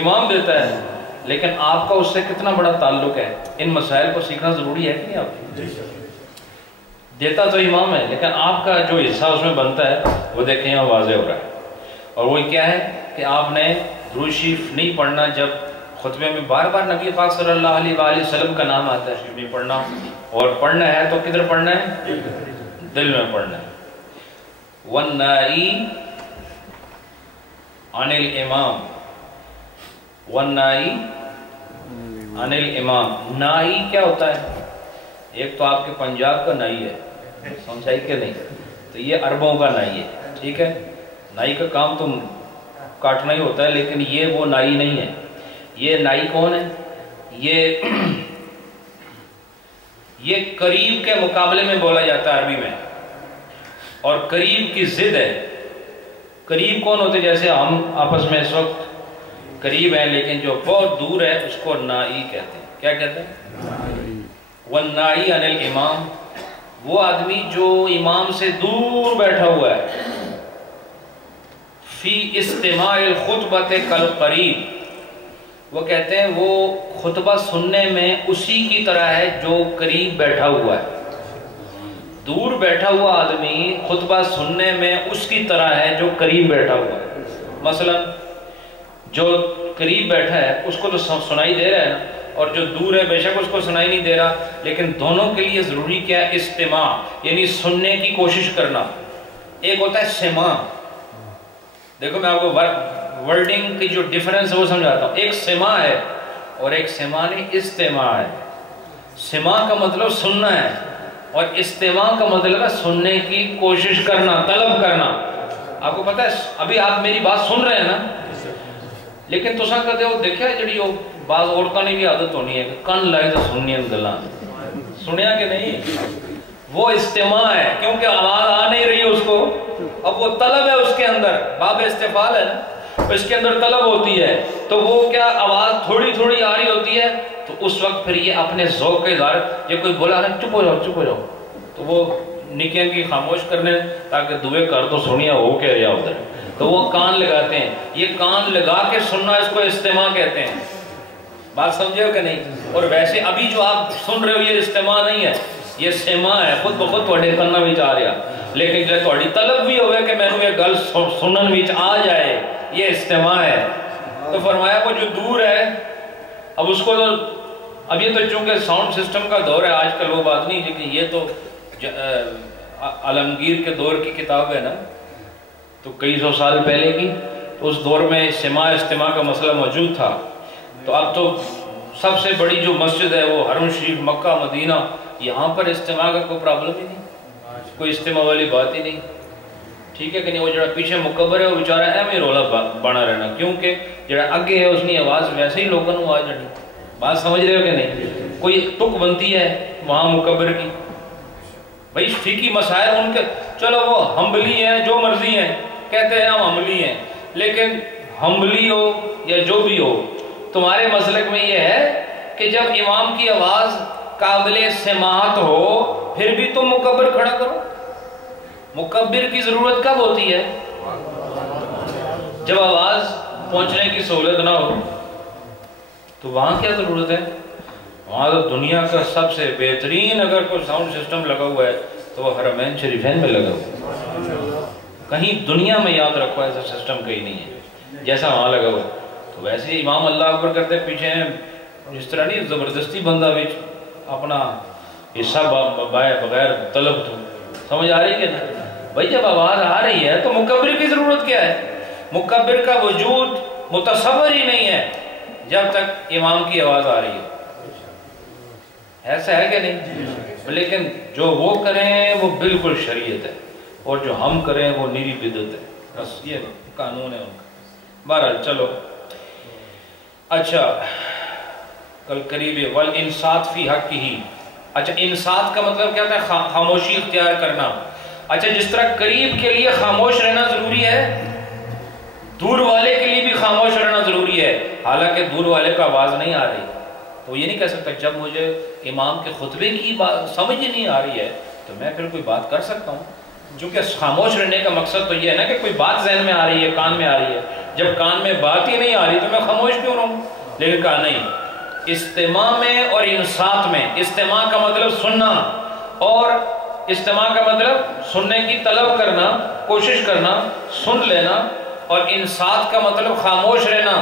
امام دیتا ہے، لیکن آپ کا اس سے کتنا بڑا تعلق ہے؟ ان مسائل کو سیکھنا ضروری ہے کہ نہیں؟ آپ دیتا تو امام ہے، لیکن آپ کا جو حصہ اس میں بنتا ہے وہ دیکھیں یہاں واضح ہو رہا ہے۔ اور وہ کیا ہے کہ آپ نے درود شریف نہیں پڑھنا جب خطبے میں بار بار نبی پاک صلی اللہ علیہ وآلہ وسلم کا نام آتا ہے، شریف نہیں پڑھنا، اور پڑھنا ہے تو کدھر پڑھنا ہے؟ دل میں پڑھنا ہے۔ وَالنَّائِ عَنِ الْإِمَامِ، وَالنَّائِ عَنِ الْإِمَامِ۔ نائی کیا ہوتا ہے؟ ایک تو آپ کے پنجاب کا نائی ہے، سمجھائی کہ نہیں؟ تو یہ عربوں کا نائی ہے، ٹھیک ہے؟ نائی کا کام تو کاٹنا ہی ہوتا ہے، لیکن یہ وہ نائی نہیں ہے۔ یہ نائی کون ہے؟ یہ قریب کے مقابلے میں بولا جاتا ہے عربی میں، اور قریب کی ضد ہے۔ قریب کون ہوتے؟ جیسے ہم آپس میں اس وقت قریب ہیں، لیکن جو بہت دور ہے اس کو نائی کہتے ہیں۔ کیا کہتے ہیں؟ والنائی عن الامام، وہ آدمی جو امام سے دور بیٹھا ہوا ہے۔ فی استماع الخطبۃ کالقریب، وہ کہتے ہیں وہ خطبہ سننے میں اسی کی طرح ہے جو قریب بیٹھا ہوا ہے۔ دور بیٹھا ہوا آدمی خطبہ سننے میں اس کی طرح ہے جو قریب بیٹھا ہوا ہے۔ مثلا جو قریب بیٹھا ہے اس کو تو سنائی دے رہا ہے نا، اور جو دور ہے بے شک اس کو سنائی نہیں دے رہا، لیکن دونوں کے لیے ضروری کیا ہے؟ استماع، یعنی سننے کی کوشش کرنا۔ ایک ہوتا ہے سماع، دیکھو میں آپ کو ورڈنگ کی جو ڈیفرنس ہے وہ سمجھاتا ہوں۔ ایک سماع ہے اور ایک سماع نہیں، استماع ہے۔ سماع کا مطلب سننا ہے، اور استماع کا مطلب ہے سننے کی کوشش کرنا، طلب کرنا۔ آپ کو پتہ ہے ابھی آپ میری بات سن رہے ہیں نا، لیکن تو سن کہتے ہو دیکھا جڑی وہ بعض عورتوں نے بھی عادت ہونی ہے کہ کن لائے تو سننی گلاں، سنیا کہ نہیں؟ وہ استماع ہے، کیونکہ آواز آ نہیں رہی اس کو، اب وہ طلب ہے اس کے اندر، باب استفعال ہے نا، اس کے اندر طلب ہوتی ہے، تو وہ کیا آواز تھوڑی تھوڑی آ رہی ہوتی ہے، تو اس وقت پھر یہ اپنے ذوق کے اظہار، یہ کوئی بولا نا چپ ہو جاؤ چپ ہو جاؤ، تو وہ نکیں کی خاموش کرنے تاکہ دعوے کر تو سنیا ہو کے یا ادھر، تو وہ کان لگاتے ہیں۔ یہ کان لگا کے سننا اس کو استماع کہتے ہیں۔ بات سمجھے ہو کہ نہیں؟ اور ویسے ابھی جو آپ سن رہے ہو یہ استماع نہیں ہے، یہ سماع ہے، خود بخود تھوڑے کنا وچ آ رہا، لیکن جو تھوڑی طلب بھی ہوئے کہ میں نے یہ گل سنن وچ آ جائے، یہ استماع ہے۔ تو فرمایا وہ جو دور ہے، اب اس کو تو اب یہ تو چونکہ ساؤنڈ سسٹم کا دور ہے آج کل وہ بات نہیں، لیکن یہ تو عالمگیر کے دور کی کتاب ہے نا، تو کئی سو سال پہلے کی، اس دور میں سماع استماع کا مسئلہ موجود تھا۔ تو اب تو سب سے بڑی جو مسجد ہے وہ حرم شریف مکہ مدینہ، یہاں پر استماع کا کوئی پرابلم ہی نہیں، کوئی استماع والی بات ہی نہیں، ٹھیک ہے کہ نہیں؟ وہ جڑا پیچھے مکبر ہے وہ بیچارہ ایویں رولا بنا رہنا، کیونکہ جڑا اگے ہے اس کی آواز ویسے ہی لوگوں کو آ جانی۔ بات سمجھ رہے ہو کہ نہیں؟ کوئی تک بنتی ہے وہاں مکبر کی، بھائی فقہی مسائل ان کے، چلو وہ ہمبلی ہیں جو مرضی ہیں، کہتے ہیں ہم ہمبلی ہیں، لیکن ہمبلی ہو یا جو بھی ہو، تمہارے مسلک میں یہ ہے کہ جب امام کی آواز قابل سماعت ہو پھر بھی تم مکبر کھڑا کرو۔ مکبر کی ضرورت کب ہوتی ہے؟ جب آواز پہنچنے کی سہولت نہ ہو، تو وہاں کیا ضرورت ہے؟ وہاں تو دنیا کا سب سے بہترین اگر کوئی ساؤنڈ سسٹم لگا ہوا ہے تو وہ حرمین شریفین میں لگا ہوا ہے، کہیں دنیا میں یاد رکھو ایسا سسٹم کہیں نہیں ہے جیسا وہاں لگا ہوا ہے۔ تو ویسے امام اللہ اکبر کرتے پیچھے جس طرح نہیں زبردستی بندہ بھی اپنا حصہ بغیر طلب تو، سمجھ آ رہی ہے نا؟ بھائی جب آواز آ رہی ہے تو مکبر کی ضرورت کیا ہے؟ مکبر کا وجود متصور ہی نہیں ہے جب تک امام کی آواز آ رہی ہے، ایسا ہے کہ نہیں؟ لیکن جو وہ کریں وہ بالکل شریعت ہے، اور جو ہم کریں وہ نیری بدعت ہے، بس یہ قانون ہے ان کا۔ بہرحال چلو، اچھا کل قریب والانصات فی حق ہی، اچھا انصات کا مطلب کیا ہوتا ہے؟ خاموشی اختیار کرنا۔ اچھا جس طرح قریب کے لیے خاموش رہنا ضروری ہے، دور والے کے لیے بھی خاموش رہنا ضروری ہے، حالانکہ دور والے کو آواز نہیں آ رہی، تو یہ نہیں کہہ سکتا جب مجھے امام کے خطبے کی بات سمجھ ہی نہیں آ رہی ہے تو میں پھر کوئی بات کر سکتا ہوں، کیونکہ خاموش رہنے کا مقصد تو یہ ہے نا کہ کوئی بات ذہن میں آ رہی ہے، کان میں آ رہی ہے، جب کان میں بات ہی نہیں آ رہی تو میں خاموش کیوں رہوں؟ لیکن کہا نہیں، استماع میں اور انصات میں، استماع کا مطلب سننا، اور استماع کا مطلب سننے کی طلب کرنا، کوشش کرنا، سن لینا، اور انصات کا مطلب خاموش رہنا۔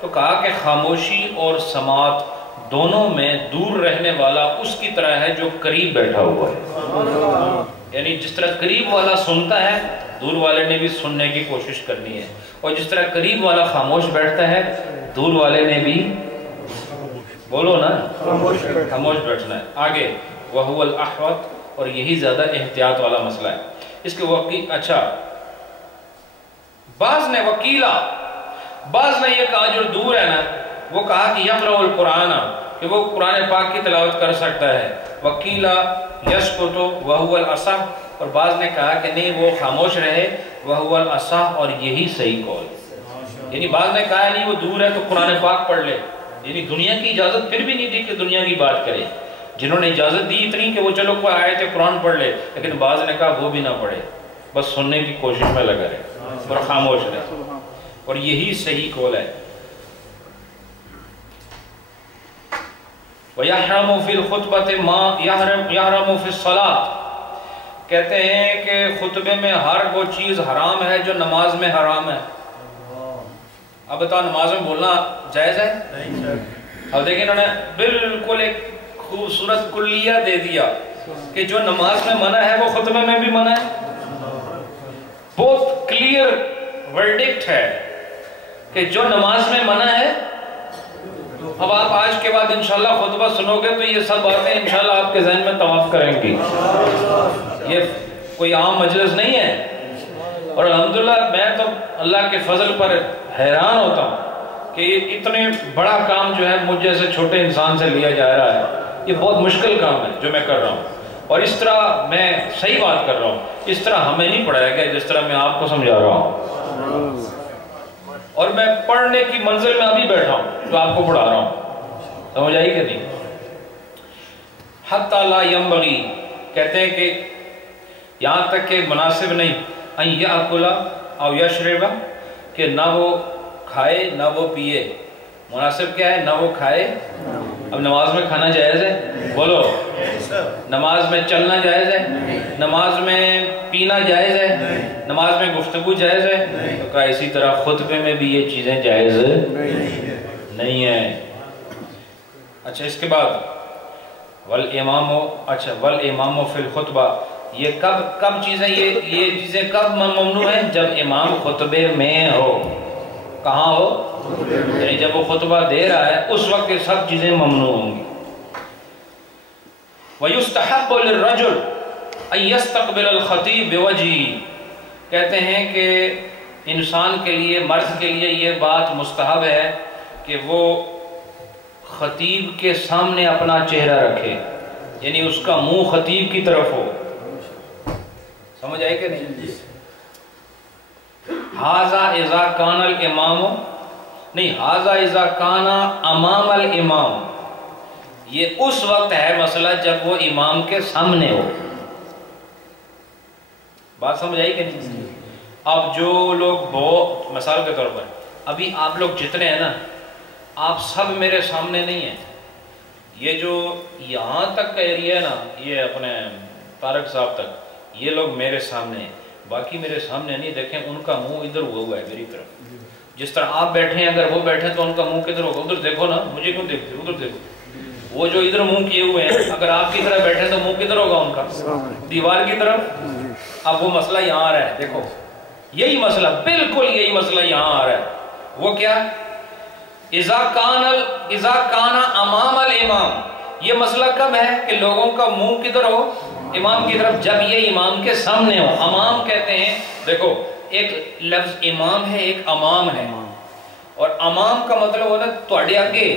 تو کہا کہ خاموشی اور سماعت دونوں میں دور رہنے والا اس کی طرح ہے جو قریب بیٹھا ہوا ہے، یعنی جس طرح قریب والا سنتا ہے دور والے نے بھی سننے کی کوشش کرنی ہے، اور جس طرح قریب والا خاموش بیٹھتا ہے دور والے نے بھی، بولو نا، خاموش بیٹھنا ہے۔ آگے وَهُوَ الْأَحْوَطُ اور یہی زیادہ احتیاط والا مسئلہ ہے. اس کے اچھا بعض نے یہ کہا جو دور ہے نا، وہ کہا کہ یقرأ القرآن، کہ وہ قرآن پاک کی تلاوت کر سکتا ہے. وکیلا یسکت وہو الاصح، اور بعض نے کہا کہ نہیں وہ خاموش رہے، وہو الاصح، اور یہی صحیح قول. یعنی بعض نے کہا نہیں وہ دور ہے تو قرآن پاک پڑھ لے. یعنی دنیا کی اجازت پھر بھی نہیں دی کہ دنیا کی بات کرے. جنہوں نے اجازت دی اتنی کہ وہ چلو کوئی آیت قرآن پڑھ لے، لیکن بعض نے کہا وہ بھی نہ پڑھے، بس سننے کی کوشش میں لگا رہے اور خاموش رہے، اور یہی صحیح قول ہے. وَيَحْرَمُ فِي الْخُطْبَةِ مَا يَحْرَمُ فِي الصَّلَاةِ، کہتے ہیں کہ خطبے میں ہر وہ چیز حرام ہے جو نماز میں حرام ہے. اب بتاؤ نماز میں بولنا جائز ہے؟ اب دیکھیں انہوں نے بالکل ایک خوبصورت کلیہ دے دیا کہ جو نماز میں منع ہے وہ خطبے میں بھی منع ہے. بہت کلیئر ورڈکٹ ہے کہ جو نماز میں منع ہے. اب آپ آج کے بعد انشاءاللہ خطبہ سنو گے تو یہ سب باتیں انشاءاللہ آپ کے ذہن میں طواف کریں گی. یہ کوئی عام مجلس نہیں ہے. اور الحمدللہ میں تو اللہ کے فضل پر حیران ہوتا ہوں کہ یہ اتنے بڑا کام جو ہے مجھ جیسے چھوٹے انسان سے لیا جا رہا ہے. یہ بہت مشکل کام ہے جو میں کر رہا ہوں، اور اس طرح میں صحیح بات کر رہا ہوں. اس طرح ہمیں نہیں پڑھایا گیا جس طرح میں آپ کو سمجھا رہا ہوں، اور میں پڑھنے کی منزل میں ابھی بیٹھا ہوں جو آپ کو پڑھا رہا ہوں. سمجھ آئی کہ نہیں؟ حتی لا ینبغی، کہتے ہیں کہ یہاں تک کہ مناسب نہیں ان یاکل او یشرب، کہ نہ وہ کھائے نہ وہ پیے. مناسب کیا ہے؟ نہ وہ کھائے. اب نماز میں کھانا جائز ہے؟ بولو. نماز میں چلنا جائز ہے؟ نماز میں پینا جائز ہے؟ نماز میں گفتگو جائز ہے؟ تو کہا اسی طرح خطبے میں بھی یہ چیزیں جائز نہیں ہیں. اچھا اس کے بعد والامام فی الخطبہ، یہ کب چیزیں یہ چیزیں کب ممنوع ہیں؟ جب امام خطبے میں ہو. کہاں ہو؟ یعنی جب وہ خطبہ دے رہا ہے اس وقت یہ سب چیزیں ممنوع ہوں گی. وَيُسْتَحَبُّ لِلرَّجُلِ أَن يَسْتَقْبِلَ الْخَطِيبَ بِوَجْهِهِ، کہتے ہیں کہ انسان کے لیے، مرد کے لیے یہ بات مستحب ہے کہ وہ خطیب کے سامنے اپنا چہرہ رکھے، یعنی اس کا منہ خطیب کی طرف ہو. سمجھ آئے کہ نہیں؟ ہاذا اذا کان الامام، نہیں ہاذا اذا کان امام الامام، یہ اس وقت ہے مسئلہ جب وہ امام کے سامنے ہو. بات سمجھ آئی کہ نہیں؟ اب جو لوگ بہت، مثال کے طور پر ابھی آپ لوگ جتنے ہیں نا، آپ سب میرے سامنے نہیں ہیں. یہ جو یہاں تک کا ایریا ہے نا، یہ اپنے طارق صاحب تک، یہ لوگ میرے سامنے ہیں، باقی میرے سامنے نہیں. دیکھیں ان کا منہ ادھر ہوا ہے میری طرف. جس طرح آپ بیٹھے ہیں اگر وہ بیٹھے تو ان کا منہ کدھر ہوگا؟ ادھر دیکھو نا، مجھے کیوں دیکھتے ہو؟ ادھر دیکھو. وہ جو ادھر منہ کیے ہوئے ہیں اگر آپ کی طرح بیٹھے تو منہ کدھر ہوگا ان کا؟ دیوار کی طرف. اب وہ مسئلہ یہاں آ رہا ہے. دیکھو یہی مسئلہ، بالکل یہی مسئلہ یہاں آ رہا ہے. وہ کیا؟ اذا کان امام الامام. یہ مسئلہ کب ہے کہ لوگوں کا منہ کدھر ہو؟ امام کی طرف. جب یہ امام کے سامنے ہو. امام کہتے ہیں، دیکھو ایک لفظ امام ہے، ایک امام ہے، اور امام کا مطلب ہوتا ہے تواڈے آگے،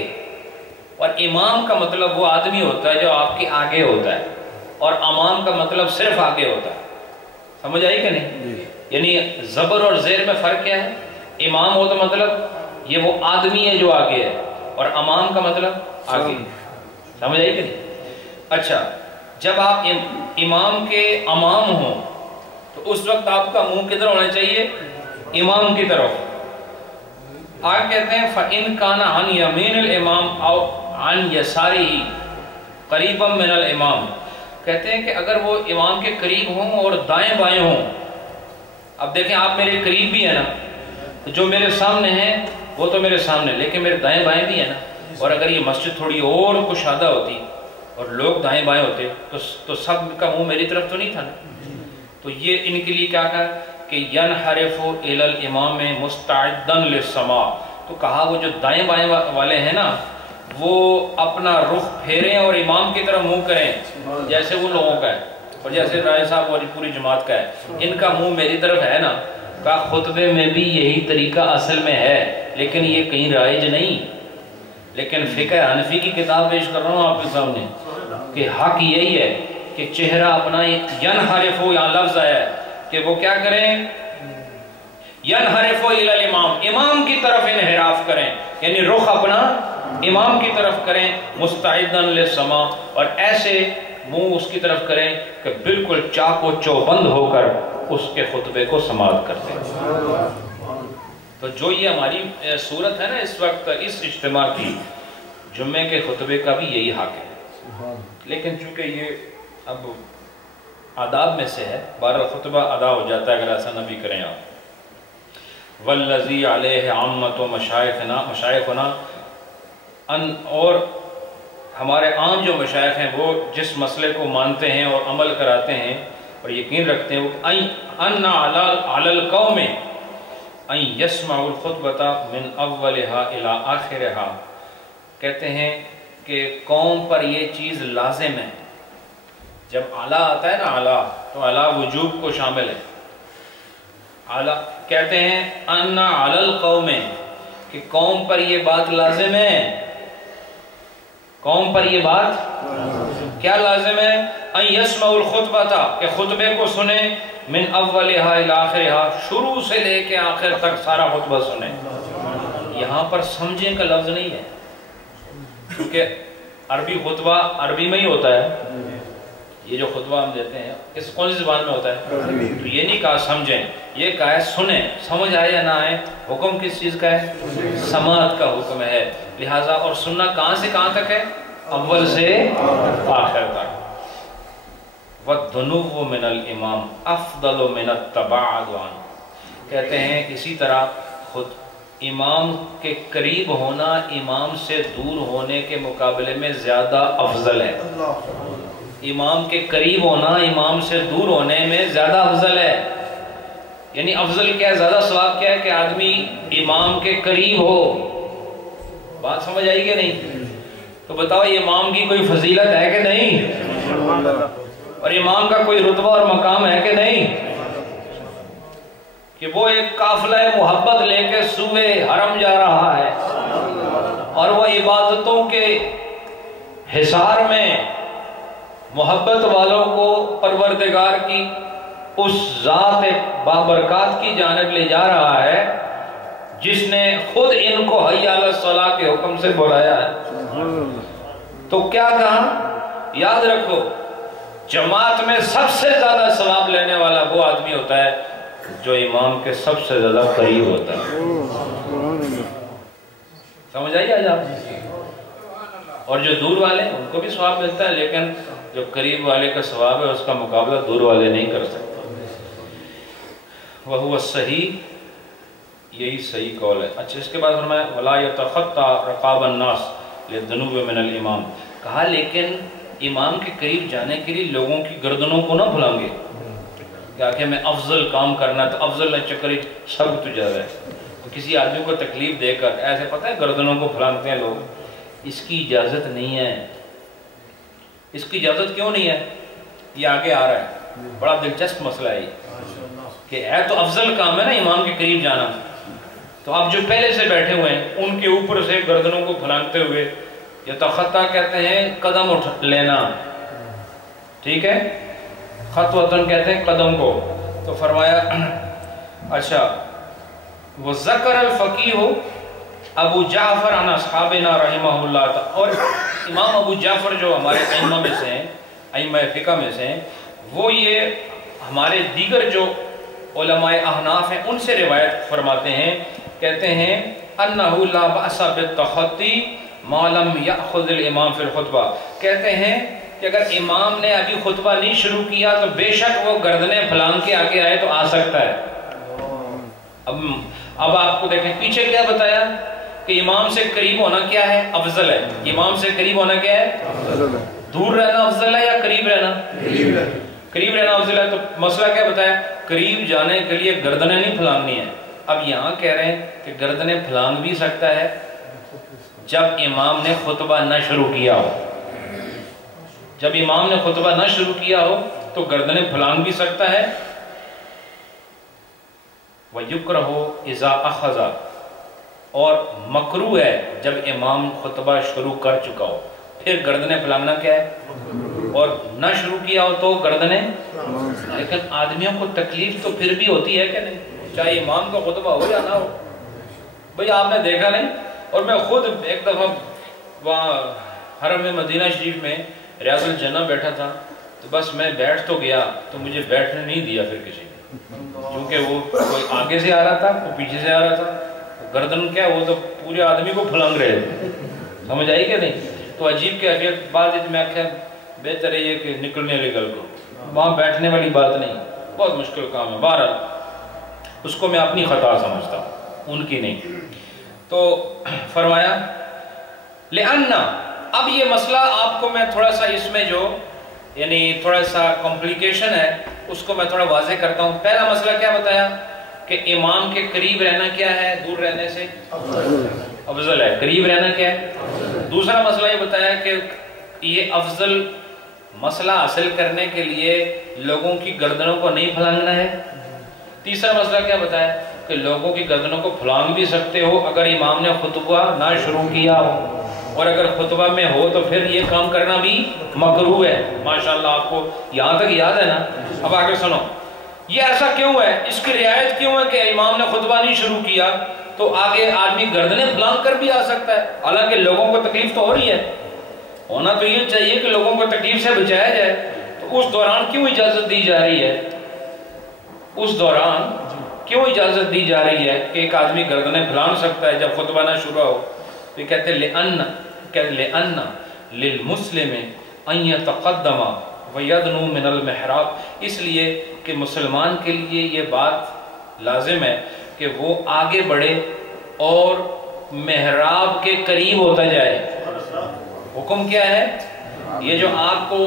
اور امام کا مطلب وہ آدمی ہوتا ہے جو آپ کے آگے ہوتا ہے، اور امام کا مطلب صرف آگے ہوتا ہے. سمجھ آئی کہ نہیں؟ یعنی زبر اور زیر میں فرق کیا ہے؟ امام ہو تو مطلب یہ وہ آدمی ہے جو آگے ہے، اور امام کا مطلب آگے. سمجھ آئی کہ نہیں؟ اچھا جب آپ امام کے امام ہوں تو اس وقت آپ کا منہ کدھر ہونا چاہیے؟ امام کی طرف. آگے کہتے ہیں فَإِن كَانَ عَنْ يَمِينِ الْإِمَامِ أَوْ عَنْ يَسَارِهِ قَرِيبًا مِنَ الْإِمَامِ. کہتے ہیں کہ اگر وہ امام کے قریب ہوں اور دائیں بائیں ہوں. اب دیکھیں آپ میرے قریب بھی ہیں نا، جو میرے سامنے ہیں وہ تو میرے سامنے، لیکن میرے دائیں بائیں بھی ہیں نا. اور اگر یہ مسجد تھوڑی اور کشادہ ہوتی اور لوگ دائیں بائیں ہوتے تو سب کا منہ میری طرف تو نہیں تھا نا. تو یہ ان کے لیے کیا کہا کہ ینحرف الی الامام مستعدا للسماع. تو کہا وہ جو دائیں بائیں والے ہیں نا وہ اپنا رخ پھیریں اور امام کی طرف منہ کریں جیسے وہ لوگوں کا ہے. اور جیسے رائے صاحب اور پوری جماعت کا ہے، ان کا منہ میری طرف ہے نا، کا خطبے میں بھی یہی طریقہ اصل میں ہے، لیکن یہ کہیں رائج نہیں۔ لیکن فقہ حنفی کی کتاب پیش کر رہا ہوں آپ کے سامنے کہ حق یہی ہے کہ چہرہ اپنا ینحرفو، یہاں لفظ آیا ہے کہ وہ کیا کریں، ینحرفو الی الامام، امام کی طرف انحراف کریں، یعنی رخ اپنا امام کی طرف کریں، مستعدن للسماع، اور ایسے منہ اس کی طرف کریں کہ بالکل چاق و چوبند ہو کر اس کے خطبے کو سماعت کرتے ہیں۔ تو جو یہ ہماری صورت ہے نا اس وقت اس اجتماع کی، جمعے کے خطبے کا بھی یہی حق ہے، لیکن چونکہ یہ اب آداب میں سے ہے، بہرحال خطبہ ادا ہو جاتا ہے اگر ایسا نہ بھی کریں آپ۔ والذی علیہ عامۃ مشائخنا، اور ہمارے عام جو مشائخ ہیں وہ جس مسئلے کو مانتے ہیں اور عمل کراتے ہیں اور یقین رکھتے ہیں، وہ ان علی القوم ان یسمعوا الخطبۃ من اولها الی آخرها، کہتے ہیں کہ قوم پر یہ چیز لازم ہے۔ جب اعلیٰ آتا ہے نا، اعلیٰ تو اعلیٰ وجوب کو شامل ہے۔ اعلیٰ کہتے ہیں ان علی القوم، کہ قوم پر یہ بات لازم ہے، قوم پر یہ بات کیا لازم ہے، ان یسمعوا الخطبۃ، کہ خطبے کو سنیں، من اولها الی آخرها، شروع سے لے کے آخر تک سارا خطبہ سنیں۔ یہاں پر سمجھیں کا لفظ نہیں ہے، کیونکہ عربی خطبہ عربی میں ہی ہوتا ہے، یہ جو خطبہ ہم دیتے ہیں اس کون سی زبان میں ہوتا ہے، تو یہ نہیں کہا سمجھیں، یہ کہا ہے سنیں، سمجھ آئے یا نہ آئے، حکم کس چیز کا ہے، سماعت کا حکم ہے۔ لہٰذا اور سننا کہاں سے کہاں تک ہے، اول سے آخر تک۔ وَالدُّنُوُّ مِنَ الْإِمَامِ أَفْضَلُ مِنَ التَّبَاعُدِ عَنْهُ، کہتے ہیں اسی طرح خود امام کے قریب ہونا امام سے دور ہونے کے مقابلے میں زیادہ افضل ہے۔ امام کے قریب ہونا امام سے دور ہونے میں زیادہ افضل ہے، یعنی افضل کیا ہے، زیادہ ثواب کیا ہے کہ آدمی امام کے قریب ہو۔ بات سمجھ آئی کہ نہیں؟ تو بتاؤ یہ امام کی کوئی فضیلت ہے کہ نہیں، اور امام کا کوئی رتبہ اور مقام ہے کہ نہیں، کہ وہ ایک قافلہ محبت لے کے صوبے حرم جا رہا ہے اور وہ عبادتوں کے حصار میں محبت والوں کو پروردگار کی اس ذات بابرکات کی جانب لے جا رہا ہے جس نے خود ان کو حی علی الصلاۃ کے حکم سے بلایا ہے۔ تو کیا کہا، یاد رکھو جماعت میں سب سے زیادہ ثواب لینے والا وہ آدمی ہوتا ہے جو امام کے سب سے زیادہ قریب ہوتا ہے۔ سمجھ آئی آج آپ؟ اور جو دور والے ان کو بھی ثواب ملتا ہے، لیکن جو قریب والے کا ثواب ہے اس کا مقابلہ دور والے نہیں کر سکتے۔ وَهُوَ الصحیح، یہی صحیح قول ہے۔ اچھا اس کے بعد فرمایا وَلَا يَتَخَطَّى رَقَابَ النَّاسِ لِلذُّنُوبِ مِنَ الْإِمَامِ، کہا لیکن امام کے قریب جانے کے لیے لوگوں کی گردنوں کو نہ بھلائیں گے کہ میں افضل کام کرنا، تو افضل چکری سب تو جا رہا ہے، کسی آدمی کو تکلیف دے کر ایسے پتہ ہے گردنوں کو پھلانتے ہیں لوگ، اس کی اجازت نہیں ہے۔ اس کی اجازت کیوں نہیں ہے، یہ آگے آ رہا ہے، بڑا دلچسپ مسئلہ ہے کہ ہے تو افضل کام ہے نا امام کے قریب جانا، تو آپ جو پہلے سے بیٹھے ہوئے ہیں ان کے اوپر سے گردنوں کو پھلانگتے ہوئے، یتخطا کہتے ہیں قدم اٹھ لینا، ٹھیک ہے، خطوتن کہتے ہیں قدم کو، تو فرمایا اچھا وذکر الفقیہ ابو جعفر عن اصحابنا رحمہ اللہ تعالی، اور امام ابو جعفر جو ہمارے ائمہ میں سے ہیں، ائمہ فقہ میں سے ہیں، وہ یہ ہمارے دیگر جو علماء احناف ہیں ان سے روایت فرماتے ہیں، کہتے ہیں انہ لا بأس بالتخطی ما لم یأخذ الامام فی الخطبہ، کہتے ہیں کہ اگر امام نے ابھی خطبہ نہیں شروع کیا تو بے شک وہ گردنیں پھلانگ کے آگے آئے تو آ سکتا ہے۔ اب آپ کو دیکھیں پیچھے کیا بتایا کہ امام سے قریب ہونا کیا ہے، افضل ہے۔ امام سے قریب ہونا کیا ہے، دور رہنا افضل ہے یا قریب رہنا، قریب رہنا افضل ہے۔ تو مسئلہ کیا بتایا، قریب جانے کے لیے گردنیں نہیں پھلانگنی ہیں۔ اب یہاں کہہ رہے ہیں کہ گردنیں پھلانگ بھی سکتا ہے جب امام نے خطبہ نہ شروع کیا ہو، جب امام نے خطبہ نہ شروع کیا ہو تو گردنیں پھلانگ بھی سکتا ہے. وَيُكْرَهُ إِذَا أَخَذَ، اور مکروہ ہے جب امام خطبہ شروع کر چکا ہو پھر گردنیں پھلانگنا کیا ہے، اور نہ شروع کیا ہو تو گردنیں. لیکن آدمیوں کو تکلیف تو پھر بھی ہوتی ہے کہ نہیں، چاہے امام کا خطبہ ہو یا نہ ہو. بھئی آپ نے دیکھا نہیں، اور میں خود ایک دفعہ وہاں حرم مدینہ شریف میں ریاض الجنہ بیٹھا تھا، تو بس میں بیٹھ تو گیا تو مجھے بیٹھنے نہیں دیا پھر کسی نے، کیونکہ وہ کوئی آگے سے آ رہا تھا، کوئی پیچھے سے آ رہا تھا. گردن کیا، وہ تو پورے آدمی کو پھلنگ رہے تھے. سمجھ آئی کہ نہیں؟ تو عجیب کیفیت بات، میں کیا بہتر ہے یہ کہ نکلنے لگل کو، وہاں بیٹھنے والی بات نہیں، بہت مشکل کام ہے. بہرحال اس کو میں اپنی خطا سمجھتا ہوں، ان کی نہیں. تو فرمایا لِأَنَّ، اب یہ مسئلہ آپ کو میں تھوڑا سا اس میں جو یعنی تھوڑا سا کمپلیکیشن ہے اس کو میں تھوڑا واضح کرتا ہوں. پہلا مسئلہ کیا بتایا کہ امام کے قریب رہنا کیا ہے، دور رہنے سے افضل ہے. قریب رہنا کیا ہے. دوسرا مسئلہ یہ بتایا کہ یہ افضل مسئلہ حاصل کرنے کے لیے لوگوں کی گردنوں کو نہیں پھلانگنا ہے. تیسرا مسئلہ کیا بتایا کہ لوگوں کی گردنوں کو پھلانگ بھی سکتے ہو اگر امام نے خطبہ نہ شروع کیا ہو، اور اگر خطبہ میں ہو تو پھر یہ کام کرنا بھی مکروہ ہے. ماشاءاللہ آپ کو یہاں تک یاد ہے نا. اب آگے سنو، یہ ایسا کیوں ہے، اس کی رعایت کیوں ہے کہ امام نے خطبہ نہیں شروع کیا تو آگے آدمی گردنیں پھلانگ کر بھی آ سکتا ہے، حالانکہ لوگوں کو تکلیف تو ہو رہی ہے. ہونا تو یہ چاہیے کہ لوگوں کو تکلیف سے بچایا جائے، تو اس دوران کیوں اجازت دی جا رہی ہے، اس دوران کیوں اجازت دی جا رہی ہے کہ ایک آدمی گردنیں پھلانگ سکتا ہے جب خطبہ نہ شروع ہو. تو یہ کہتے ہیں لِأَنَّ لِلْمُسْلِمِ أَن يَتَقَدَّمَ وَيَدْنُو مِنَ الْمِحْرَابِ، اس لیے کہ مسلمان کے لیے یہ بات لازم ہے کہ وہ آگے بڑھے اور محراب کے قریب ہوتا جائے. حکم کیا ہے، یہ جو آپ کو